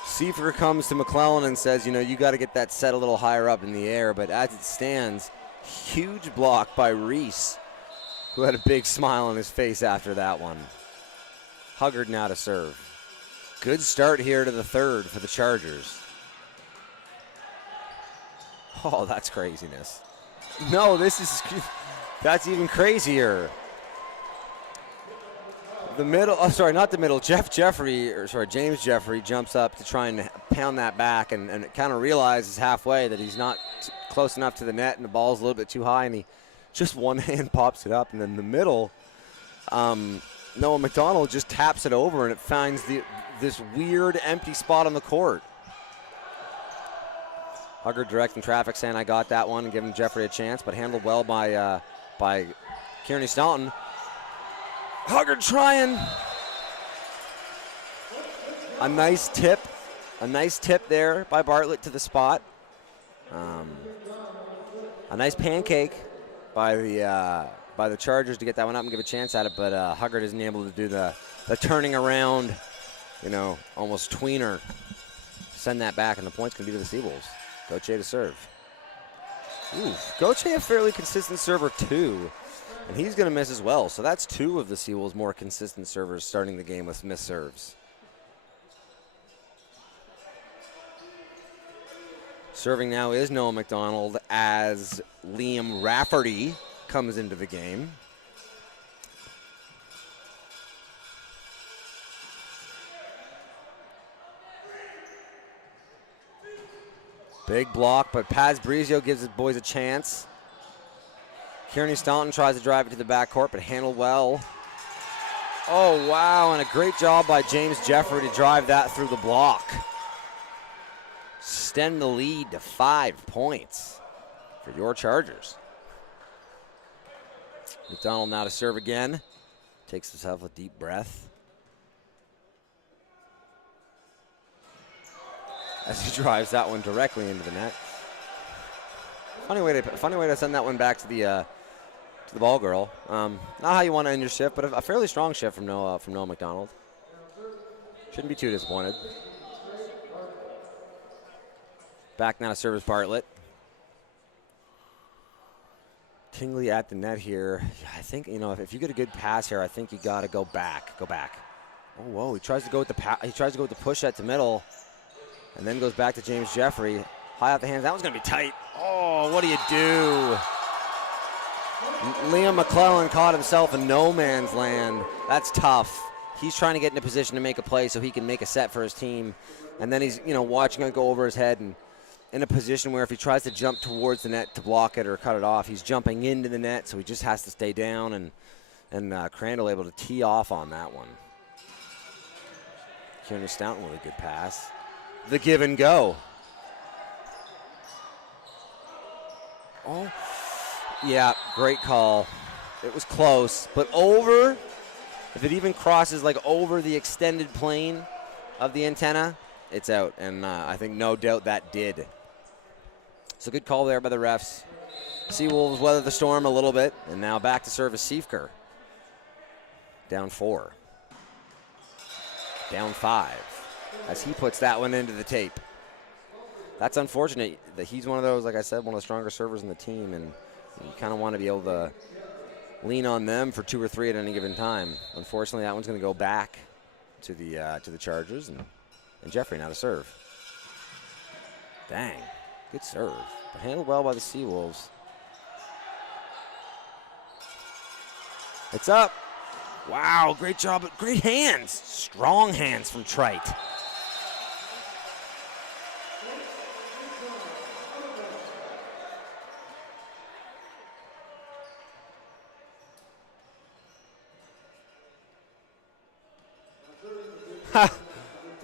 Siefker comes to McClellan and says, you got to get that set a little higher up in the air, but as it stands, huge block by Reese, who had a big smile on his face after that one. Huggard now to serve. Good start here to the third for the Chargers. Oh, that's craziness. No, that's even crazier. The middle, not the middle, James Jeffrey jumps up to try and pound that back and kind of realizes halfway that he's not close enough to the net and the ball's a little bit too high, and he just one hand pops it up, and then the middle, Noah McDonald just taps it over, and it finds this weird empty spot on the court. Huggard directing traffic, saying I got that one and giving Jeffrey a chance, but handled well by Kearney Staunton. Huggard trying. A nice tip there by Bartlett to the spot. A nice pancake by the Chargers to get that one up and give a chance at it, but Huggard isn't able to do the turning around, almost tweener. Send that back, and the point's going to be to the Seawolves. Gauthier to serve. Gauthier a fairly consistent server too. And he's going to miss as well. So that's two of the Seawolves' more consistent servers starting the game with missed serves. Serving now is Noah McDonald as Liam Rafferty comes into the game. Big block, but Paz Brizio gives his boys a chance. Kearney Staunton tries to drive it to the backcourt, but handled well. Oh, wow, and a great job by James Jeffrey to drive that through the block. Extend the lead to 5 points for your Chargers. McDonald now to serve again. Takes himself a deep breath as he drives that one directly into the net. Funny way to send that one back to the ball girl. Not how you want to end your shift, but a fairly strong shift from Noah McDonald. Shouldn't be too disappointed. Back now to serve is Bartlett. Tingley at the net here. I think, if you get a good pass here, I think you got to go back. Oh, whoa, he tries to go with the push at the middle and then goes back to James Jeffrey. High off the hands. That one's going to be tight. Oh, what do you do? Liam McClellan caught himself in no man's land. That's tough. He's trying to get in a position to make a play so he can make a set for his team. And then he's, watching it go over his head. And in a position where if he tries to jump towards the net to block it or cut it off, he's jumping into the net, so he just has to stay down, and Crandall able to tee off on that one. Kieran Staunton with a good pass. The give and go. Oh, yeah, great call. It was close, but over, if it even crosses like over the extended plane of the antenna, it's out, and I think no doubt that did. So good call there by the refs. Seawolves weather the storm a little bit, and now back to serve is Siefker. Down 4. Down 5, as he puts that one into the tape. That's unfortunate that he's one of those, like I said, one of the stronger servers in the team, and you kind of want to be able to lean on them for 2 or 3 at any given time. Unfortunately, that one's going to go back to the Chargers, and Jeffrey now to serve. Dang, good serve, but handled well by the Seawolves. It's up. Wow, great job, great hands, strong hands from Trite.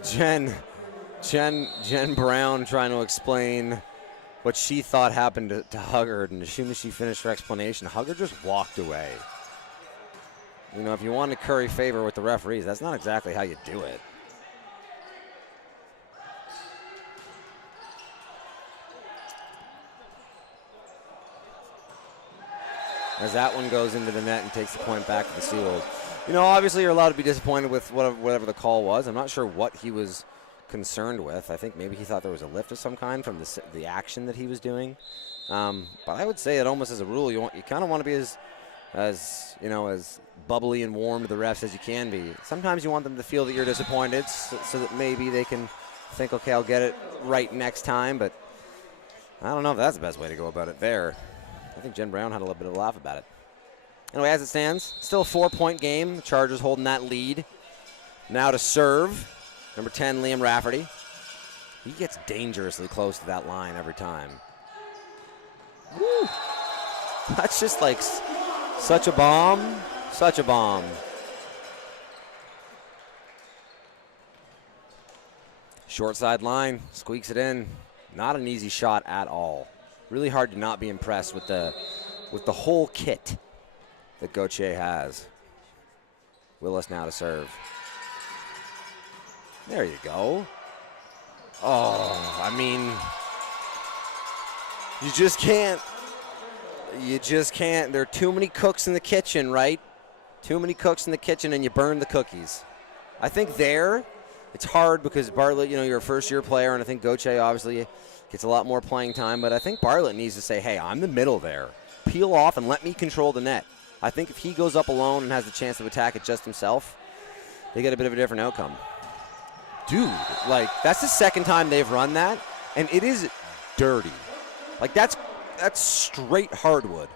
Jen Brown trying to explain what she thought happened to Huggard, and as soon as she finished her explanation, Huggard just walked away. You know, if you want to curry favor with the referees, that's not exactly how you do it. As that one goes into the net and takes the point back to the Seawolves. You know, obviously you're allowed to be disappointed with whatever the call was. I'm not sure what he was concerned with. I think maybe he thought there was a lift of some kind from the action that he was doing. But I would say that almost as a rule, you kind of want to be as bubbly and warm to the refs as you can be. Sometimes you want them to feel that you're disappointed so that maybe they can think, okay, I'll get it right next time. But I don't know if that's the best way to go about it there. I think Jen Brown had a little bit of a laugh about it. Anyway, as it stands, still a 4-point game. The Chargers holding that lead. Now to serve, number 10, Liam Rafferty. He gets dangerously close to that line every time. Woo! That's just like such a bomb, such a bomb. Short side line, squeaks it in. Not an easy shot at all. Really hard to not be impressed with the whole kit that Gauthier has. Willis now to serve. There you go. Oh, I mean, you just can't. You just can't. There are too many cooks in the kitchen, right? Too many cooks in the kitchen, and you burn the cookies. I think there, it's hard because Bartlett, you're a first-year player, and I think Gauthier obviously gets a lot more playing time, but I think Bartlett needs to say, hey, I'm the middle there. Peel off and let me control the net. I think if he goes up alone and has the chance to attack it just himself, they get a bit of a different outcome. Dude, like, that's the second time they've run that, and it is dirty. Like, that's straight hardwood.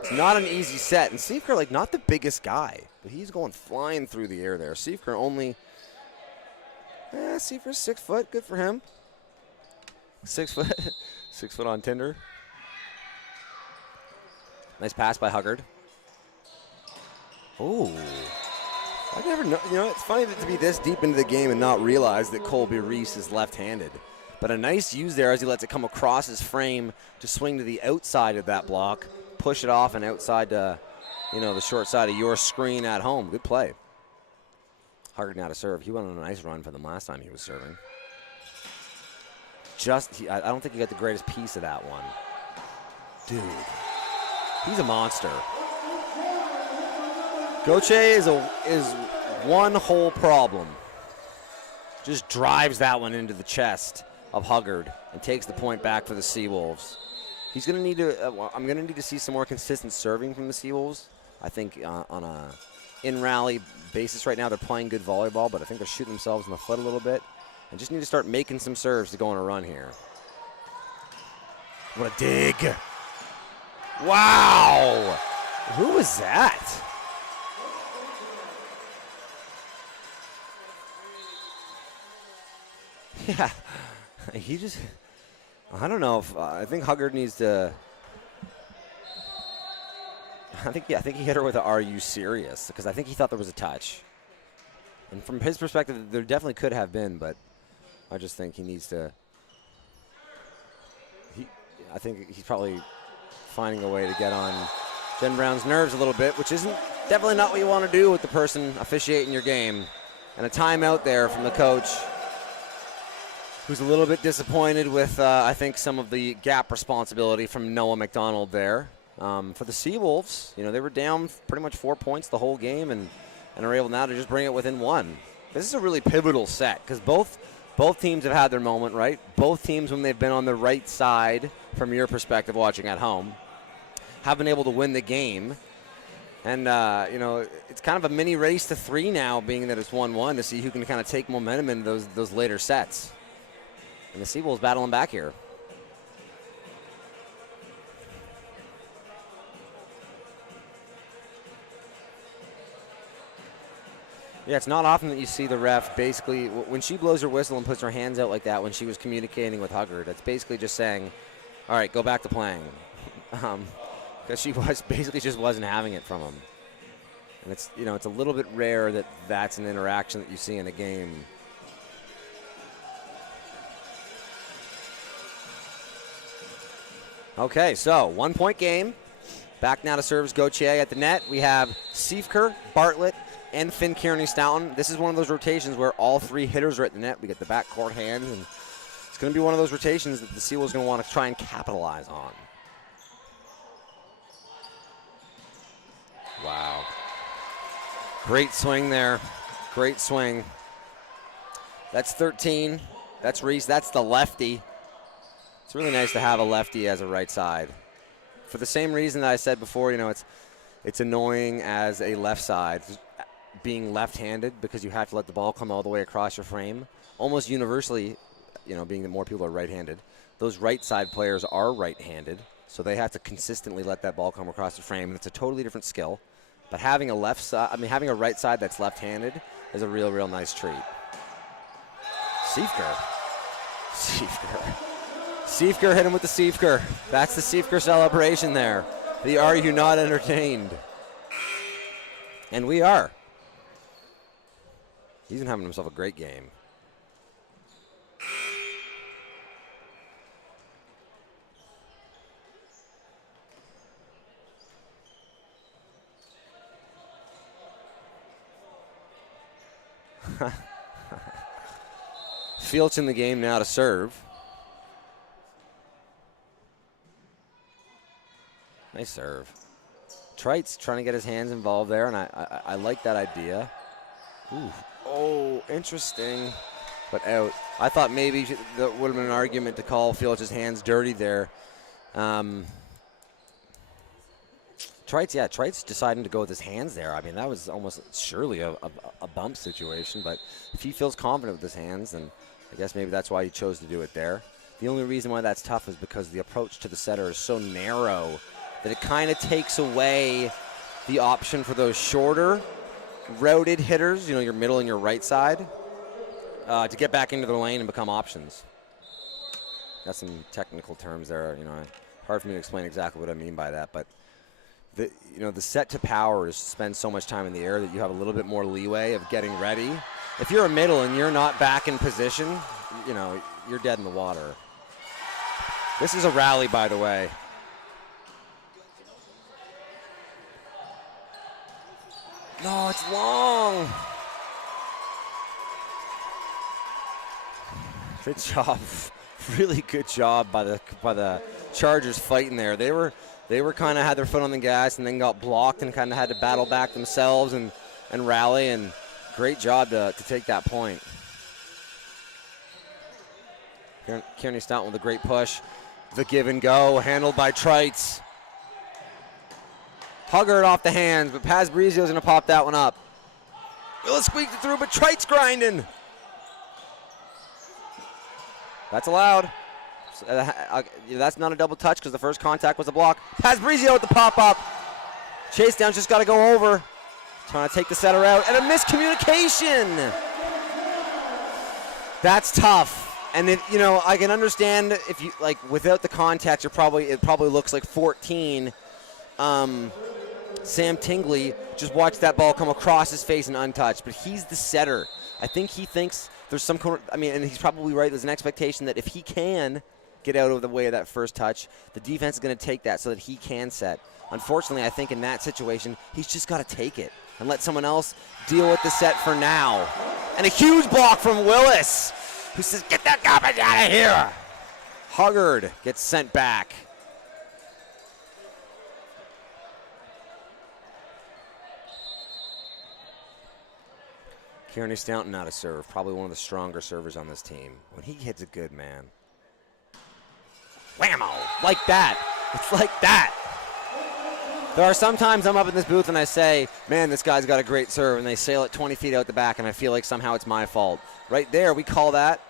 It's not an easy set, and Siefker, like, not the biggest guy, but he's going flying through the air there. Siefker only, Siefker's 6 foot, good for him. 6 foot, 6 foot on Tinder. Nice pass by Huggard. Oh, I never know. It's funny to be this deep into the game and not realize that Colby Reese is left-handed. But a nice use there as he lets it come across his frame to swing to the outside of that block, push it off and outside to, the short side of your screen at home. Good play. Huggard now to serve. He went on a nice run for them last time he was serving. I don't think he got the greatest piece of that one. Dude. He's a monster. Gauthier is one whole problem. Just drives that one into the chest of Huggard and takes the point back for the Seawolves. He's going to need to. I'm going to need to see some more consistent serving from the Seawolves. I think on a in-rally basis right now they're playing good volleyball, but I think they're shooting themselves in the foot a little bit and just need to start making some serves to go on a run here. What a dig. Wow! Who was that? Yeah. He just, I don't know if, I think Huggard needs to, I think he hit her with a "Are you serious?" because I think he thought there was a touch. And from his perspective, there definitely could have been, but I just think he needs to, I think he's probably finding a way to get on Jen Brown's nerves a little bit, which isn't definitely not what you want to do with the person officiating your game. And a timeout there from the coach, who's a little bit disappointed with, I think, some of the gap responsibility from Noah McDonald there. For the Seawolves, they were down pretty much 4 points the whole game and are able now to just bring it within one. This is a really pivotal set because both teams have had their moment, right? Both teams, when they've been on the right side, from your perspective watching at home, have been able to win the game. And, it's kind of a mini race to 3 now, being that it's 1-1, to see who can kind of take momentum in those later sets. And the Seawolves battling back here. Yeah, it's not often that you see the ref basically, when she blows her whistle and puts her hands out like that when she was communicating with Huggard, it's basically just saying, all right, go back to playing. Because she basically just wasn't having it from him. And it's, it's a little bit rare that that's an interaction that you see in a game. Okay, so 1 point game. Back now to serves Gauthier at the net. We have Siefker, Bartlett, and Finn Kearney-Stoughton. This is one of those rotations where all 3 hitters are at the net. We get the backcourt hands, and it's going to be one of those rotations that the Seawolves going to want to try and capitalize on. Wow. Great swing there. Great swing. That's 13. That's Reese. That's the lefty. It's really nice to have a lefty as a right side. For the same reason that I said before, it's annoying as a left side, being left-handed, because you have to let the ball come all the way across your frame. Almost universally, being that more people are right-handed, those right side players are right-handed, so they have to consistently let that ball come across the frame, and it's a totally different skill. But having a having a right side that's left-handed is a real nice treat. Siefker hit him with the Siefker. That's the Siefker celebration there. The "Are you not entertained?" And we are. He's been having himself a great game. Fields in the game now to serve. Nice serve. Trite's trying to get his hands involved there, and I like that idea. Ooh. Oh, interesting. But out. I thought maybe there would have been an argument to call Fields' hands dirty there. Trite's deciding to go with his hands there. I mean, that was almost surely a bump situation, but if he feels confident with his hands, then I guess maybe that's why he chose to do it there. The only reason why that's tough is because the approach to the setter is so narrow that it kind of takes away the option for those shorter routed hitters, your middle and your right side, to get back into their lane and become options. That's some technical terms there. Hard for me to explain exactly what I mean by that, but the set to power is spend so much time in the air that you have a little bit more leeway of getting ready. If you're a middle and you're not back in position, you're dead in the water. This is a rally, by the way. No, it's long. Good job. Really good job by the Chargers fighting there. They were kind of had their foot on the gas and then got blocked and kind of had to battle back themselves and rally, and great job to take that point. Kearney-Stoughton with a great push. The give and go handled by Trites. Huggard off the hands, but Paz Brizio's going to pop that one up. Will it squeak it through, but Trites grinding. That's allowed. That's not a double touch because the first contact was a block. Paz Brizio with the pop-up. Chase down's just got to go over. Trying to take the setter out, and a miscommunication. That's tough. And if, I can understand if you without the contact, it probably looks like 14. Sam Tingley just watched that ball come across his face and untouched, but he's the setter. I think he thinks there's some and he's probably right. There's an expectation that if he can get out of the way of that first touch, the defense is going to take that so that he can set. Unfortunately, I think in that situation, he's just got to take it and let someone else deal with the set for now. And a huge block from Willis, who says, "Get that garbage out of here." Huggard gets sent back. Kearney Staunton out of serve, probably one of the stronger servers on this team. When he hits it good, man. Whammo! Like that. It's like that. There are some times I'm up in this booth and I say, man, this guy's got a great serve, and they sail it 20 feet out the back, and I feel like somehow it's my fault. Right there, we call that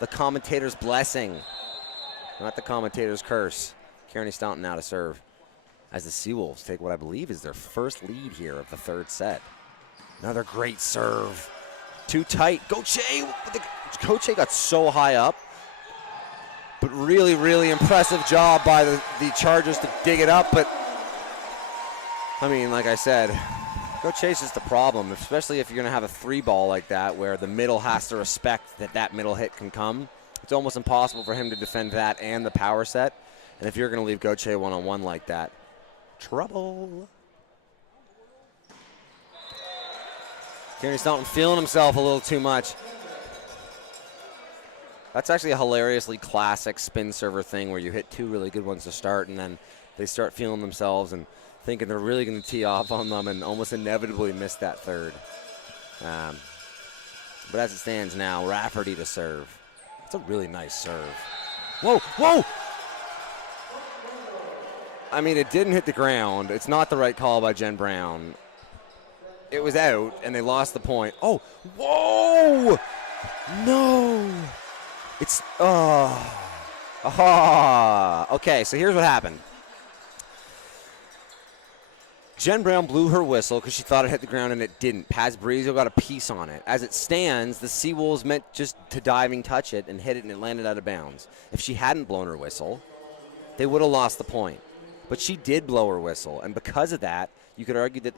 the commentator's blessing, not the commentator's curse. Kearney Staunton out of serve as the Seawolves take what I believe is their first lead here of the third set. Another great serve. Too tight. Gauthier got so high up. But really, really impressive job by the Chargers to dig it up. But, I mean, like I said, Gauthier's just the problem, especially if you're going to have a three ball like that where the middle has to respect that middle hit can come. It's almost impossible for him to defend that and the power set. And if you're going to leave Gauthier one-on-one like that, trouble. Kearney Staunton feeling himself a little too much. That's actually a hilariously classic spin server thing where you hit two really good ones to start, and then they start feeling themselves and thinking they're really going to tee off on them and almost inevitably miss that third. But as it stands now, Rafferty to serve. It's a really nice serve. Whoa, whoa! I mean, it didn't hit the ground. It's not the right call by Jen Brown. It was out, and they lost the point. Oh, whoa! No! It's, okay, so here's what happened. Jen Brown blew her whistle because she thought it hit the ground, and it didn't. Paz Brizio got a piece on it. As it stands, the Seawolves meant just to diving touch it and hit it, and it landed out of bounds. If she hadn't blown her whistle, they would have lost the point. But she did blow her whistle, and because of that, you could argue that,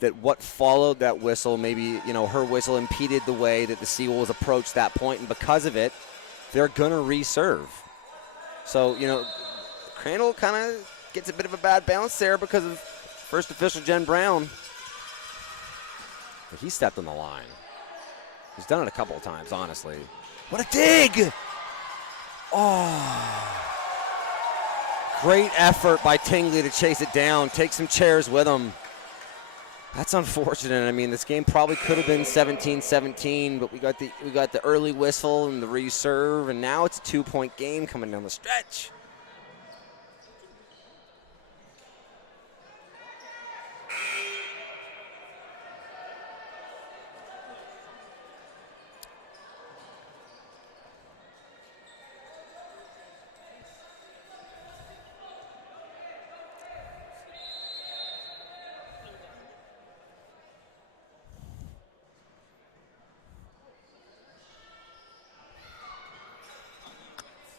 that what followed that whistle, maybe, her whistle impeded the way that the Seawolves approached that point, and because of it, they're going to reserve. So, Crandall kind of gets a bit of a bad bounce there because of first official Jen Brown. But he stepped on the line. He's done it a couple of times, honestly. What a dig! Oh. Great effort by Tingley to chase it down, take some chairs with him. That's unfortunate. I mean, this game probably could have been 17-17, but we got the early whistle and the reserve, and now it's a 2-point game coming down the stretch.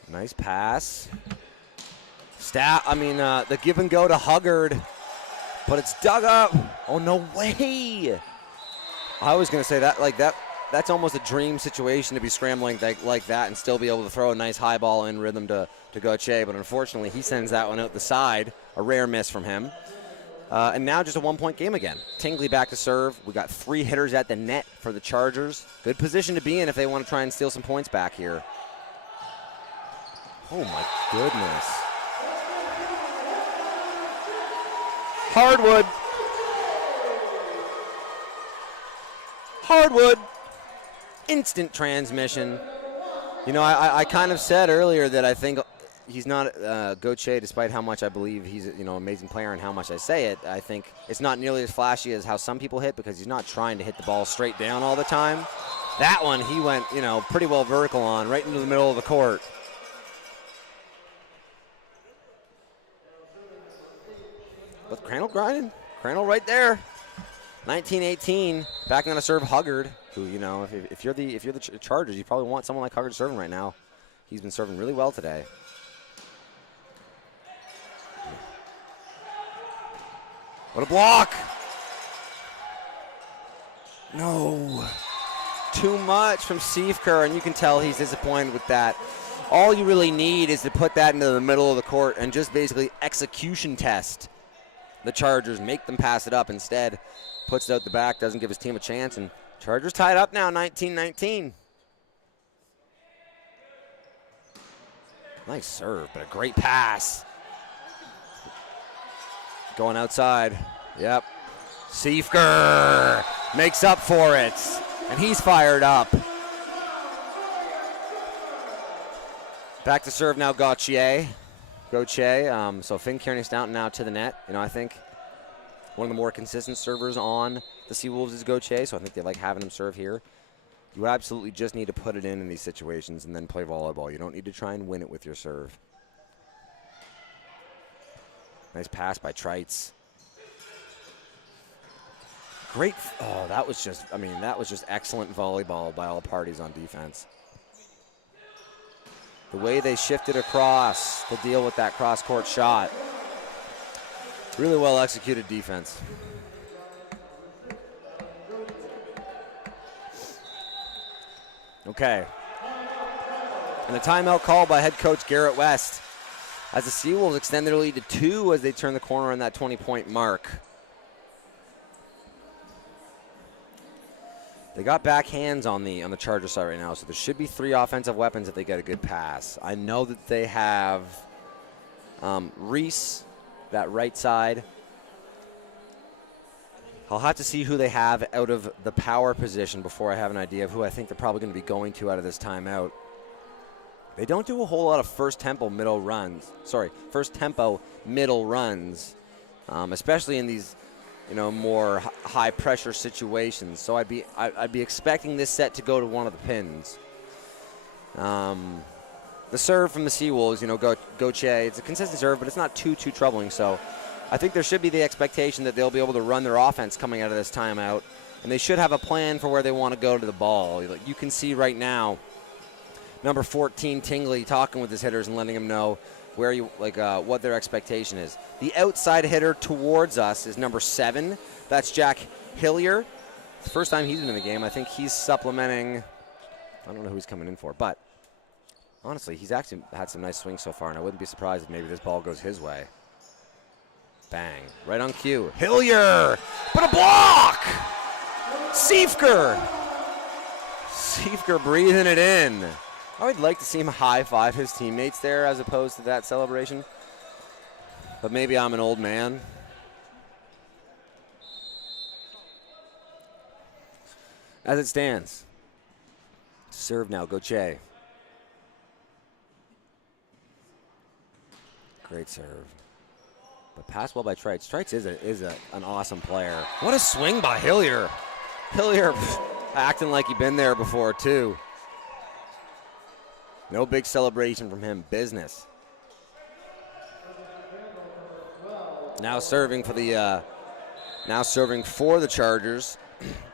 Nice pass. The give and go to Huggard, but it's dug up. Oh, no way. I was going to say that's almost a dream situation to be scrambling like that and still be able to throw a nice high ball in rhythm to Gauthier, but unfortunately he sends that one out the side. A rare miss from him. And now just a 1-point game again. Tingley back to serve. We got 3 hitters at the net for the Chargers. Good position to be in if they want to try and steal some points back here. Oh, my goodness. Hardwood. Instant transmission. I kind of said earlier that I think he's not Gauthier, despite how much I believe he's an amazing player and how much I say it. I think it's not nearly as flashy as how some people hit because he's not trying to hit the ball straight down all the time. That one he went, pretty well vertical on, right into the middle of the court. But Crandall grinding. Crandall right there. 19-18, backing on a serve, Huggard, who, you know, if you're the Chargers, you probably want someone like Huggard serving right now. He's been serving really well today. What a block! No. Too much from Siefker, and you can tell he's disappointed with that. All you really need is to put that into the middle of the court and just basically execution test the Chargers, make them pass it up. Instead, puts it out the back, doesn't give his team a chance, and Chargers tied up now, 19-19. Nice serve, but a great pass. Going outside. Yep. Siefker makes up for it, and he's fired up. Back to serve now, Gauthier. So Finn Kearney-Staunton now to the net. You know, I think one of the more consistent servers on the Seawolves is Gauthier, so I think they like having him serve here. You absolutely just need to put it in these situations and then play volleyball. You don't need to try and win it with your serve. Nice pass by Trites. Great. Oh, that was just excellent volleyball by all parties on defense. The way they shifted across to deal with that cross-court shot. Really well executed defense. Okay. And a timeout called by head coach Garrett West as the Seawolves extend their lead to 2 as they turn the corner on that 20-point mark. They got back hands on the Charger side right now, so there should be 3 offensive weapons if they get a good pass. I know that they have Reese, that right side. I'll have to see who they have out of the power position before I have an idea of who I think they're probably going to be going to out of this timeout. They don't do a whole lot of first tempo middle runs, especially in these, you know, more high pressure situations. So I'd be expecting this set to go to one of the pins. The serve from the Seawolves, you know, Gauthier, it's a consistent serve, but it's not too troubling. So I think there should be the expectation that they'll be able to run their offense coming out of this timeout, and they should have a plan for where they want to go to the ball. You can see right now, number 14 Tingley talking with his hitters and letting them know where what their expectation is. The outside hitter towards us is number 7. That's Jack Hillier. The first time he's been in the game. I think he's supplementing. I don't know who he's coming in for, but honestly, he's actually had some nice swings so far, and I wouldn't be surprised if maybe this ball goes his way. Bang. Right on cue. Hillier! But a block! Siefker breathing it in. I would like to see him high-five his teammates there as opposed to that celebration. But maybe I'm an old man. As it stands, serve now, Gauthier. Great serve. But pass well by Trites. Trites is an awesome player. What a swing by Hillier. Hillier acting like he'd been there before, too. No big celebration from him. Business. Now serving for the Chargers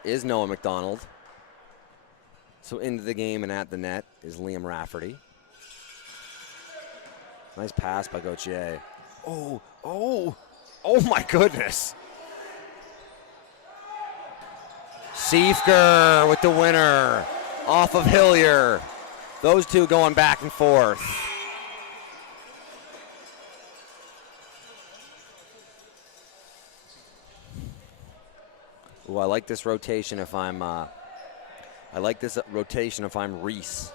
is Noah McDonald. So into the game and at the net is Liam Rafferty. Nice pass by Gauthier. Oh my goodness. Siefker with the winner off of Hillier. Those two going back and forth. Ooh, I like this rotation if I'm Reese,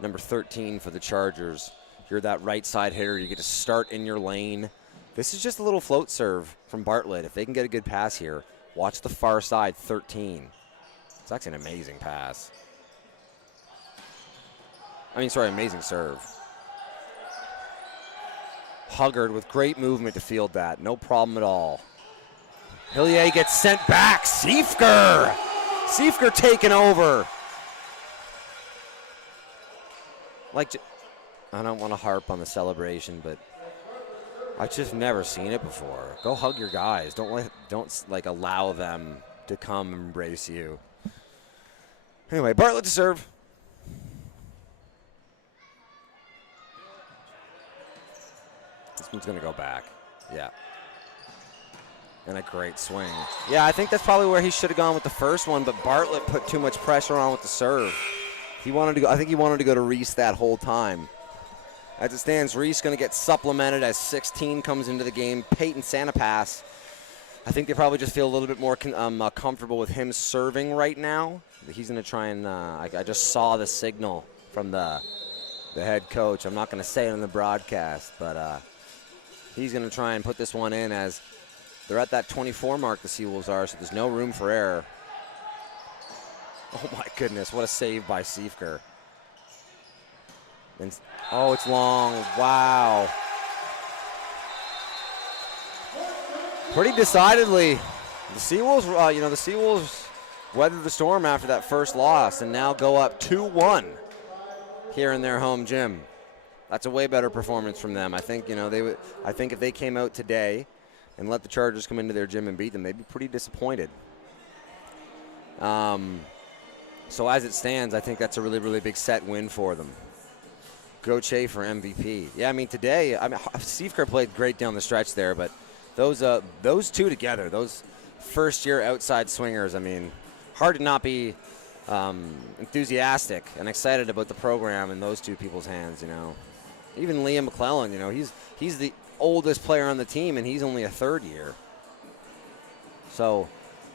number 13 for the Chargers. You're that right side hitter. You get to start in your lane. This is just a little float serve from Bartlett. If they can get a good pass here, watch the far side, 13. It's actually an amazing pass. Amazing serve. Huggard with great movement to field that. No problem at all. Hillier gets sent back. Siefker taking over. I don't want to harp on the celebration, but I've just never seen it before. Go hug your guys. Don't allow them to come embrace you. Anyway, Bartlett to serve. This one's going to go back. Yeah. And a great swing. Yeah, I think that's probably where he should have gone with the first one, but Bartlett put too much pressure on with the serve. He wanted to go. I think he wanted to go to Reese that whole time. As it stands, Reese going to get supplemented as 16 comes into the game. Peyton Santapass, I think they probably just feel a little bit more comfortable with him serving right now. He's going to try and, I just saw the signal from the head coach. I'm not going to say it on the broadcast, but he's going to try and put this one in as they're at that 24 mark, the Seawolves are, so there's no room for error. Oh, my goodness, what a save by Siefker. And, oh, it's long. Wow. Pretty decidedly, the Seawolves, the Seawolves weathered the storm after that first loss and now go up 2-1 here in their home gym. That's a way better performance from them. I think, I think if they came out today and let the Chargers come into their gym and beat them, they'd be pretty disappointed. So as it stands, I think that's a really, really big set win for them. Gauthier for MVP. Yeah, I mean, today, Siefker played great down the stretch there, but those two together, those first-year outside swingers, I mean, hard to not be enthusiastic and excited about the program in those two people's hands, Even Liam McClellan, he's the oldest player on the team, and he's only a third year. So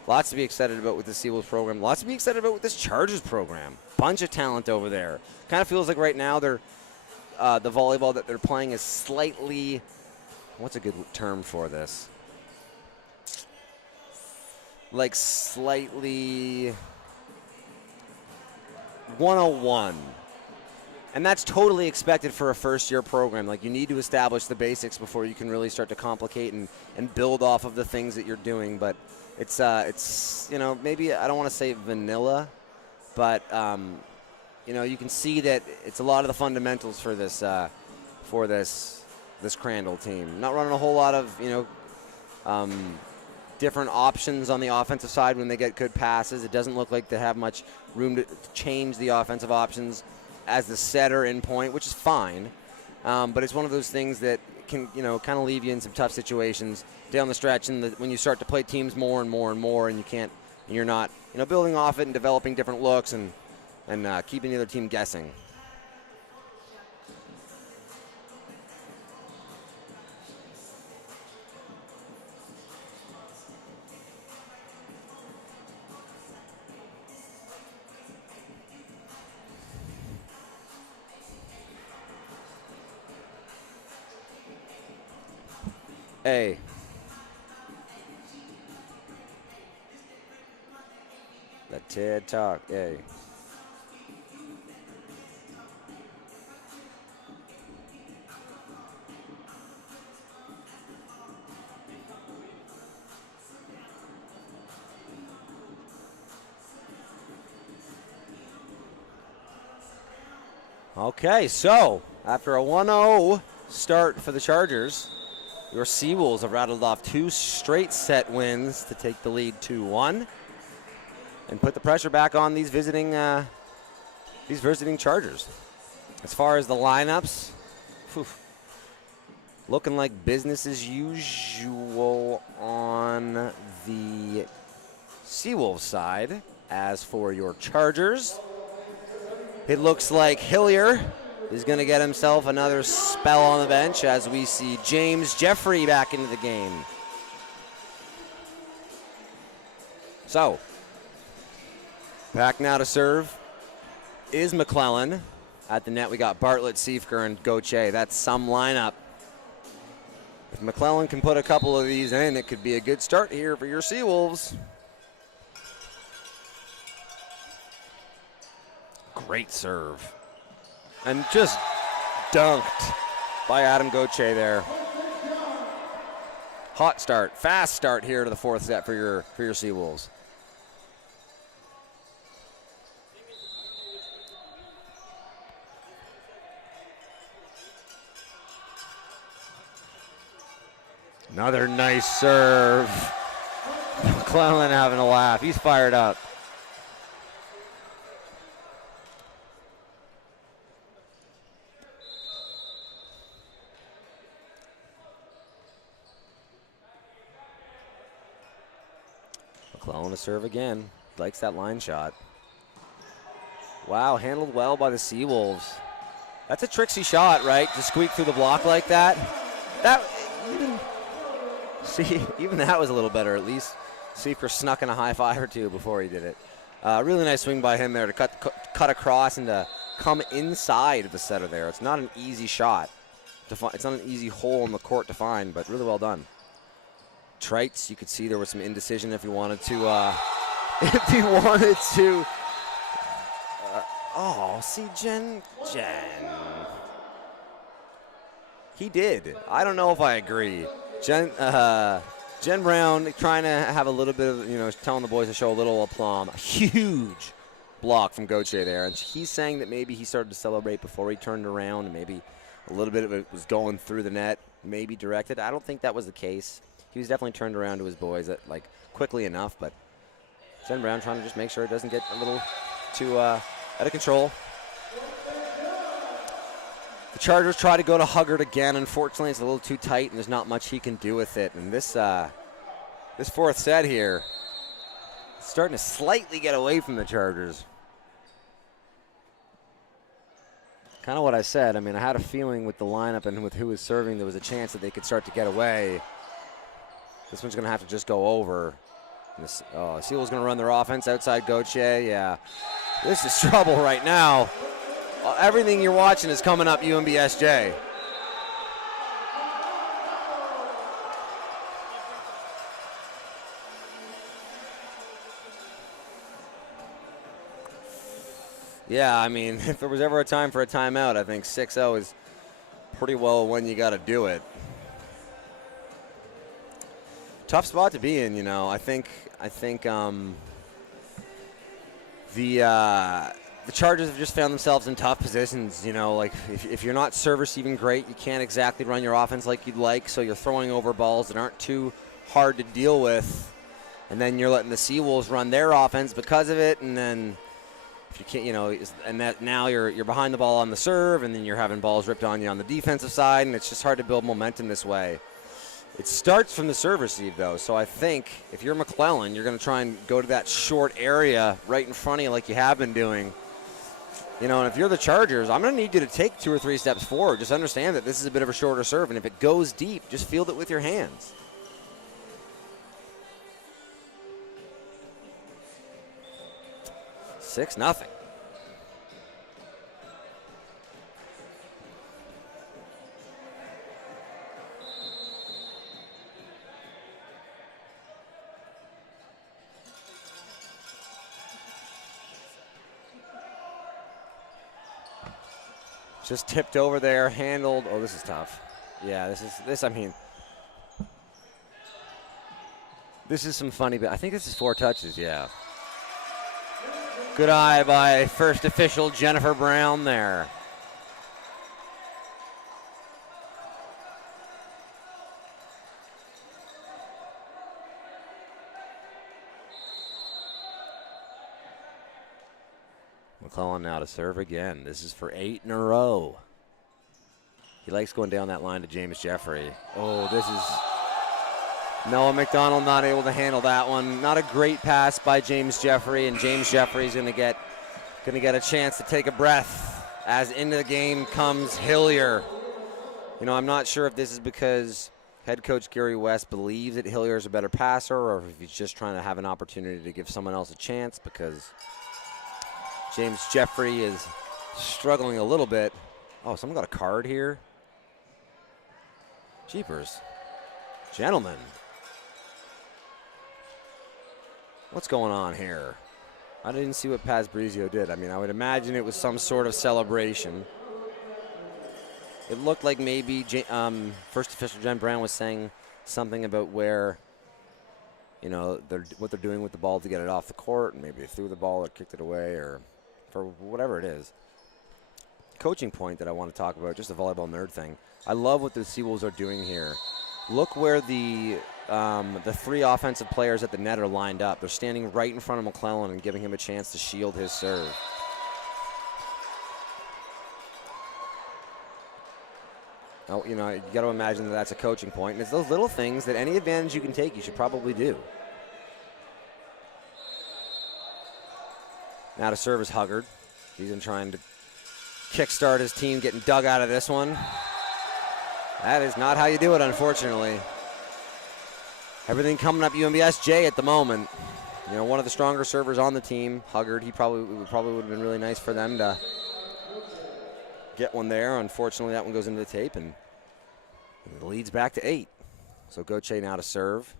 lots to be excited about with the Seawolves program. Lots to be excited about with this Chargers program. Bunch of talent over there. Kind of feels like right now they're the volleyball that they're playing is slightly, what's a good term for this? Like slightly 101. And that's totally expected for a first-year program. Like, you need to establish the basics before you can really start to complicate and build off of the things that you're doing. But it's maybe I don't want to say vanilla, but you can see that it's a lot of the fundamentals for this Crandall team. Not running a whole lot of different options on the offensive side when they get good passes. It doesn't look like they have much room to change the offensive options as the setter in point, which is fine. But it's one of those things that can, kind of leave you in some tough situations down the stretch, and when you start to play teams more and more and more, and you're not, building off it and developing different looks and keeping the other team guessing. A. The TED Talk, A. Okay, so after a 1-0 start for the Chargers, your Seawolves have rattled off 2 straight set wins to take the lead 2-1 and put the pressure back on these visiting Chargers. As far as the lineups, looking like business as usual on the Seawolves side. As for your Chargers, it looks like Hillier is going to get himself another spell on the bench as we see James Jeffrey back into the game. So, back now to serve is McClellan. At the net, we got Bartlett, Siefker, and Gauthier. That's some lineup. If McClellan can put a couple of these in, it could be a good start here for your Seawolves. Great serve. And just dunked by Adam Gauthier there. Hot start, fast start here to the 4th set for your Seawolves. Another nice serve. McClellan having a laugh. He's fired up. McClellan to serve again. Likes that line shot. Wow, handled well by the Seawolves. That's a tricksy shot, right? To squeak through the block like that. Even that was a little better at least. Seifer snuck in a high five or two before he did it. Really nice swing by him there to cut across and to come inside of the setter there. It's not an easy shot to find. It's not an easy hole in the court to find, but really well done. Trites, you could see there was some indecision if he wanted to. See, Jen. He did. I don't know if I agree. Jen Brown trying to have a little bit of, telling the boys to show a little aplomb. A huge block from Gauthier there. And he's saying that maybe he started to celebrate before he turned around and maybe a little bit of it was going through the net, maybe directed. I don't think that was the case. He was definitely turned around to his boys quickly enough, but Jen Brown trying to just make sure it doesn't get a little too out of control. The Chargers try to go to Huggard again. Unfortunately, it's a little too tight, and there's not much he can do with it. And this fourth set here, starting to slightly get away from the Chargers. Kind of what I said. I mean, I had a feeling with the lineup and with who was serving, there was a chance that they could start to get away. This one's going to have to just go over. Seal's going to run their offense outside Gauthier. Yeah, this is trouble right now. Everything you're watching is coming up UNBSJ. Yeah, I mean, if there was ever a time for a timeout, I think 6-0 is pretty well when you got to do it. Tough spot to be in, I think the Chargers have just found themselves in tough positions. If you're not serve receiving great, you can't exactly run your offense like you'd like, so you're throwing over balls that aren't too hard to deal with, and then you're letting the Seawolves run their offense because of it, and then if you can't, and that now you're behind the ball on the serve, and then you're having balls ripped on you on the defensive side, and it's just hard to build momentum this way. It starts from the serve receive, though, so I think if you're McClellan, you're going to try and go to that short area right in front of you like you have been doing. And if you're the Chargers, I'm going to need you to take 2 or 3 steps forward. Just understand that this is a bit of a shorter serve, and if it goes deep, just field it with your hands. Six nothing. Just tipped over there, handled. Oh, this is tough. Yeah, this is some funny, but I think this is 4 touches, yeah. Good eye by first official Jennifer Brown there. McClellan now to serve again. This is for 8 in a row. He likes going down that line to James Jeffrey. Oh, this is Noah McDonald not able to handle that one. Not a great pass by James Jeffrey, and James Jeffrey's going to get a chance to take a breath as into the game comes Hillier. I'm not sure if this is because head coach Gary West believes that Hillier is a better passer, or if he's just trying to have an opportunity to give someone else a chance, because James Jeffrey is struggling a little bit. Oh, someone got a card here. Jeepers. Gentlemen. What's going on here? I didn't see what Paz Brizio did. I mean, I would imagine it was some sort of celebration. It looked like maybe first official Jen Brown was saying something about where, what they're doing with the ball to get it off the court, and maybe they threw the ball or kicked it away, or for whatever it is. Coaching point that I want to talk about, just a volleyball nerd thing. I love what the Seawolves are doing here. Look where the the 3 offensive players at the net are lined up. They're standing right in front of McClellan and giving him a chance to shield his serve. Oh, you know, you got to imagine that that's a coaching point. And it's those little things that any advantage you can take, you should probably do. Now to serve is Huggard. He's been trying to kickstart his team, getting dug out of this one. That is not how you do it, unfortunately. Everything coming up UNBSJ at the moment. You know, one of the stronger servers on the team, Huggard. He probably would have been really nice for them to get one there. Unfortunately, that one goes into the tape, and it leads back to 8. So Gauthier now to serve.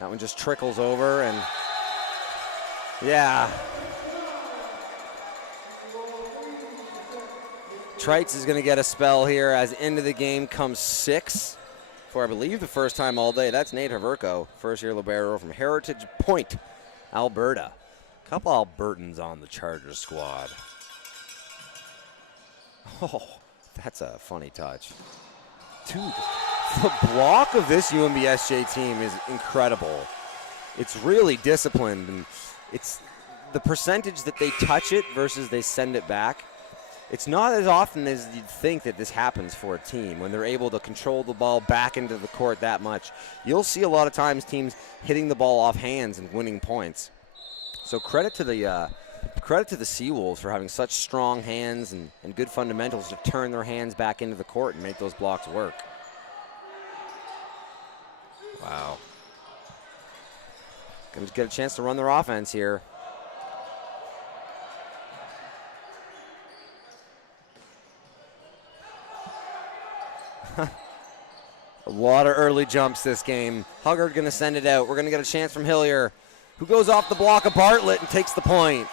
That one just trickles over, and yeah. Trites is going to get a spell here as into the game comes 6 for, I believe, the first time all day. That's Nate Haverko, first-year libero from Heritage Point, Alberta. A couple Albertans on the Chargers squad. Oh, that's a funny touch. Dude, the block of this UNBSJ team is incredible. It's really disciplined, and it's the percentage that they touch it versus they send it back. It's not as often as you'd think that this happens for a team when they're able to control the ball back into the court that much. You'll see a lot of times teams hitting the ball off hands and winning points. So credit to the Seawolves for having such strong hands and good fundamentals to turn their hands back into the court and make those blocks work. Wow. Gonna get a chance to run their offense here. A lot of early jumps this game. Huggard gonna send it out. We're gonna get a chance from Hillier, who goes off the block of Bartlett and takes the point.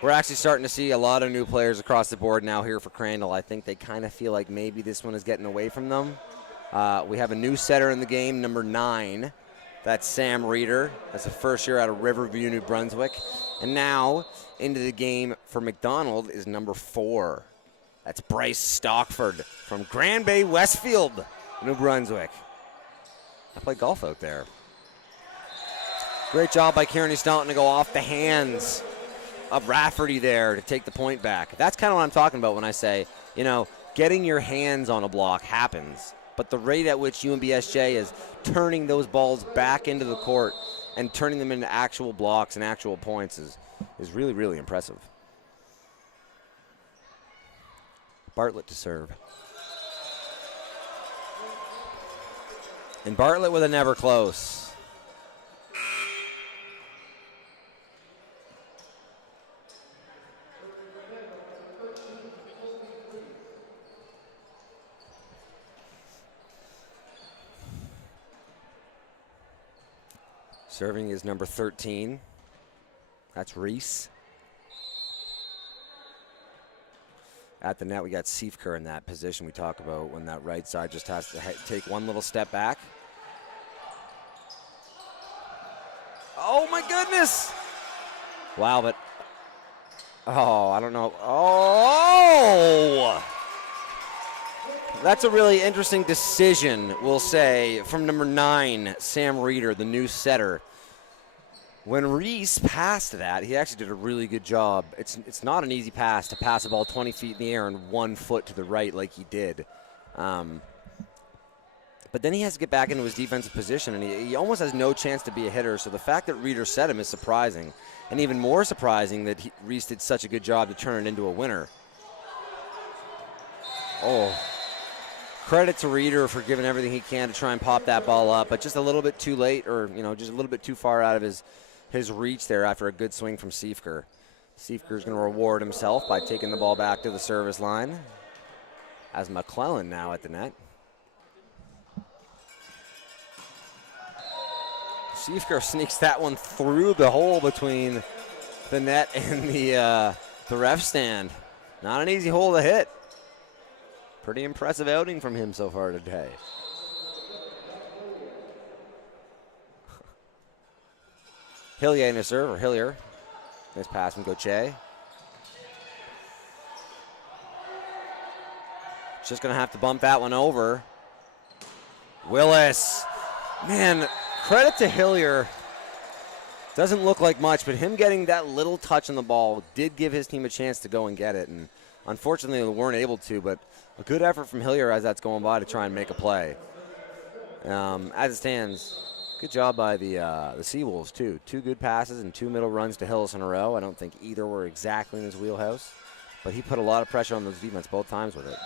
We're actually starting to see a lot of new players across the board now here for Crandall. I think they kind of feel like maybe this one is getting away from them. We have a new setter in the game, number 9. That's Sam Reeder. That's a first year out of Riverview, New Brunswick. And now into the game for McDonald is number 4. That's Bryce Stockford from Grand Bay, Westfield, New Brunswick. I play golf out there. Great job by Kearney Staunton to go off the hands of Rafferty there to take the point back. That's kind of what I'm talking about when I say, you know, getting your hands on a block happens. But the rate at which UNBSJ is turning those balls back into the court and turning them into actual blocks and actual points is really, really impressive. Bartlett to serve. And Bartlett with a never close. Serving is number 13. That's Reese. At the net, we got Siefker in that position we talk about when that right side just has to take one little step back. Oh, my goodness. Wow, but, oh, I don't know. Oh! That's a really interesting decision, we'll say, from number 9, Sam Reeder, the new setter. When Reese passed that, he actually did a really good job. It's not an easy pass to pass the ball 20 feet in the air and 1 foot to the right like he did. But then he has to get back into his defensive position, and he almost has no chance to be a hitter. So the fact that Reeder set him is surprising. And even more surprising that Reese did such a good job to turn it into a winner. Oh. Credit to Reeder for giving everything he can to try and pop that ball up, but just a little bit too late, or just a little bit too far out of his reach there after a good swing from Siefker. Siefker's going to reward himself by taking the ball back to the service line. As McClellan now at the net. Siefker sneaks that one through the hole between the net and the ref stand. Not an easy hole to hit. Pretty impressive outing from him so far today. Hillier in a serve, or Hillier. Nice pass from Gauthier. Just going to have to bump that one over. Willis. Man, credit to Hillier. Doesn't look like much, but him getting that little touch on the ball did give his team a chance to go and get it. And unfortunately, they weren't able to, but a good effort from Hillier as that's going by to try and make a play. As it stands, good job by the Seawolves, too. 2 good passes and 2 middle runs to Hillis in a row. I don't think either were exactly in his wheelhouse, but he put a lot of pressure on those defense both times with it.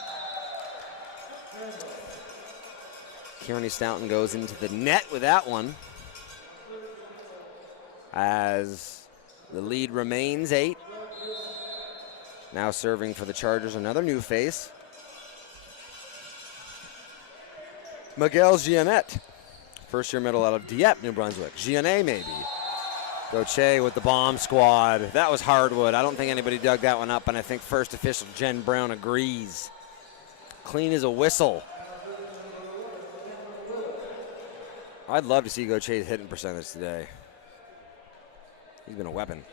Kearney Stoughton goes into the net with that one as the lead remains 8. Now serving for the Chargers, another new face. Miguel Giannette, first-year middle out of Dieppe, New Brunswick. Giannet maybe. Gauthier with the bomb squad. That was hardwood. I don't think anybody dug that one up, and I think first official Jen Brown agrees. Clean as a whistle. I'd love to see Gauthier's hitting percentage today. He's been a weapon.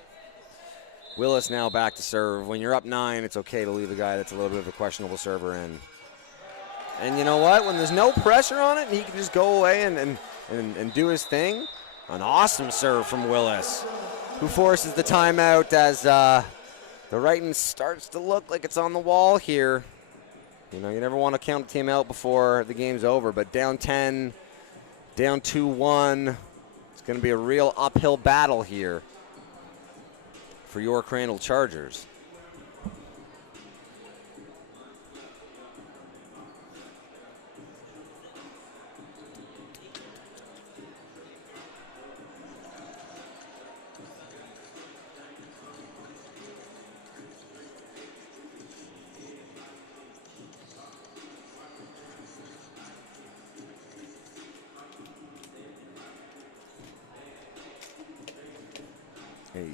Willis now back to serve. When you're up 9, it's okay to leave a guy that's a little bit of a questionable server in. And you know what? When there's no pressure on it and he can just go away and do his thing, an awesome serve from Willis, who forces the timeout as the writing starts to look like it's on the wall here. You know, you never want to count a team out before the game's over, but down 10, down 2-1. It's going to be a real uphill battle here for your Crandall Chargers. Hey.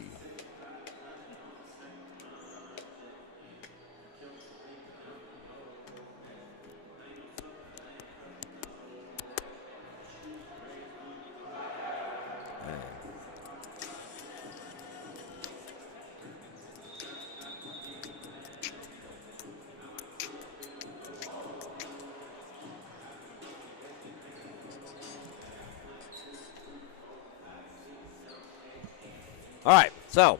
All right, so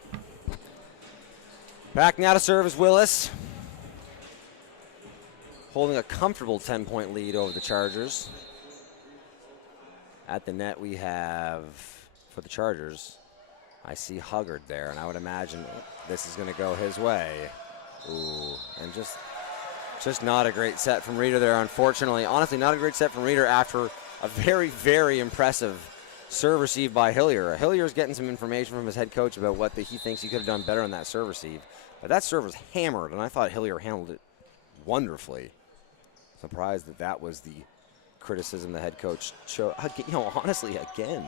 back now to serve is Willis, holding a comfortable 10-point lead over the Chargers. At the net we have, for the Chargers, I see Huggard there, and I would imagine this is going to go his way. Ooh, and just not a great set from Reeder there, unfortunately. Honestly, not a great set from Reeder after a very, very impressive serve receive by Hillier. Hillier's getting some information from his head coach about what he thinks he could have done better on that serve receive. But that serve was hammered, and I thought Hillier handled it wonderfully. Surprised that that was the criticism the head coach showed. You know, honestly, again.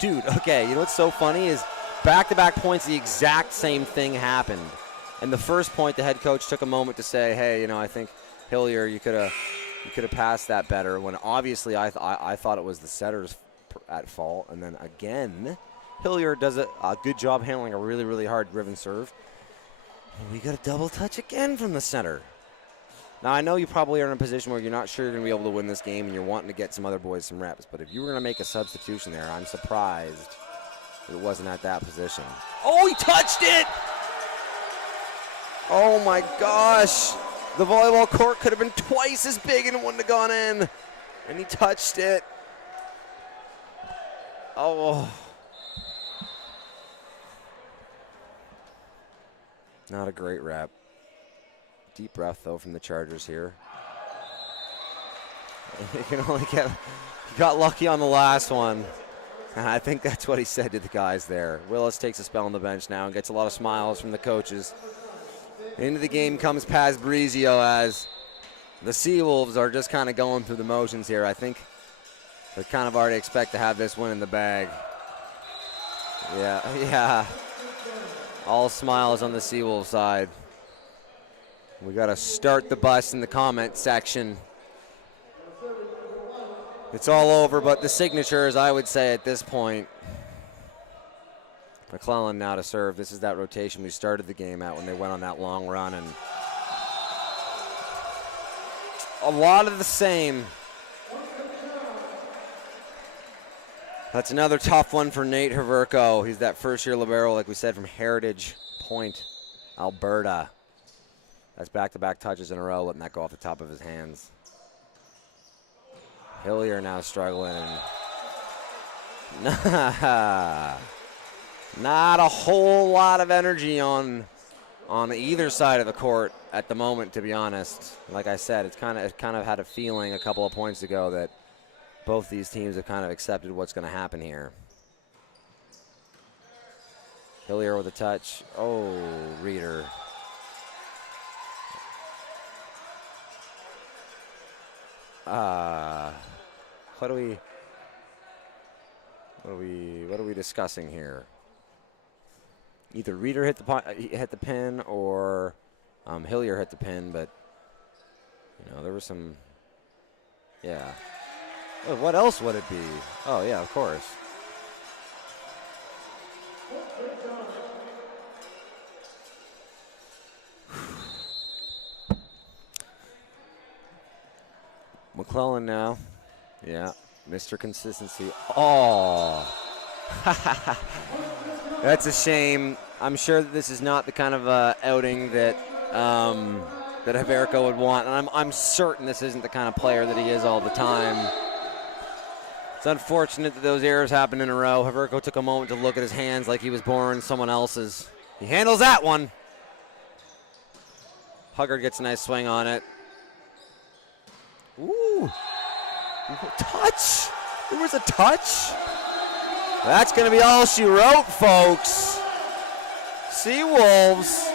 Dude, okay, you know what's so funny is back-to-back points, the exact same thing happened. And the first point, the head coach took a moment to say, hey, you know, I think Hillier, you could have passed that better, when obviously I thought it was the setter's at fault. And then again, Hillier does a good job handling a really, really hard driven serve. And we got a double touch again from the center. Now, I know you probably are in a position where you're not sure you're going to be able to win this game and you're wanting to get some other boys some reps. But if you were going to make a substitution there, I'm surprised it wasn't at that position. Oh, he touched it! Oh, my gosh. The volleyball court could have been twice as big and it wouldn't have gone in. And he touched it. Oh. Not a great rep. Deep breath, though, from the Chargers here. You can only get, he got lucky on the last one. And I think that's what he said to the guys there. Willis takes a spell on the bench now and gets a lot of smiles from the coaches. Into the game comes Paz Brizio as the Seawolves are just kind of going through the motions here. I think they kind of already expect to have this win in the bag. Yeah. All smiles on the Seawolves side. We got to start the bus in the comment section. It's all over, but the signatures, I would say at this point. McClellan now to serve. This is that rotation we started the game at when they went on that long run. And a lot of the same. That's another tough one for Nate Haverko. He's that first-year libero, like we said, from Heritage Point, Alberta. That's back-to-back touches in a row, letting that go off the top of his hands. Hillier now struggling. Not a whole lot of energy on either side of the court at the moment, to be honest. Like I said, it kind of had a feeling a couple of points ago that both these teams have kind of accepted what's going to happen here. Hillier with a touch. Oh, Reeder. What are we discussing here? Either Reeder hit the pin or Hillier hit the pin, but you know there was some. Yeah. Well, what else would it be? Oh yeah, of course. McClellan now. Yeah, Mr. Consistency. Oh. That's a shame. I'm sure that this is not the kind of outing that that Haverko would want, and I'm certain this isn't the kind of player that he is all the time. It's unfortunate that those errors happened in a row. Haverko took a moment to look at his hands like he was borrowing someone else's. He handles that one. Huggard gets a nice swing on it. Ooh. Touch. There was a touch. That's going to be all she wrote, folks. Seawolves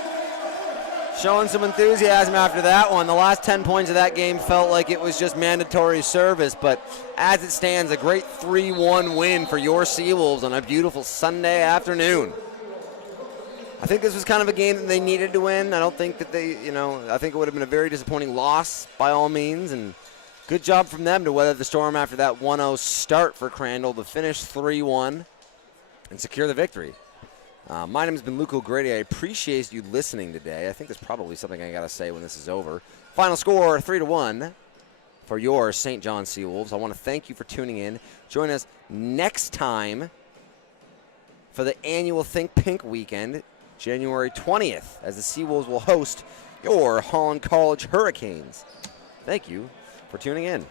showing some enthusiasm after that one. The last 10 points of that game felt like it was just mandatory service, but as it stands, a great 3-1 win for your Seawolves on a beautiful Sunday afternoon. I think this was kind of a game that they needed to win. I don't think that I think it would have been a very disappointing loss by all means, and good job from them to weather the storm after that 1-0 start for Crandall to finish 3-1 and secure the victory. My name has been Luke O'Grady. I appreciate you listening today. I think there's probably something I got to say when this is over. Final score, 3-1 for your St. John Seawolves. I want to thank you for tuning in. Join us next time for the annual Think Pink weekend, January 20th, as the Seawolves will host your Holland College Hurricanes. Thank you for tuning in.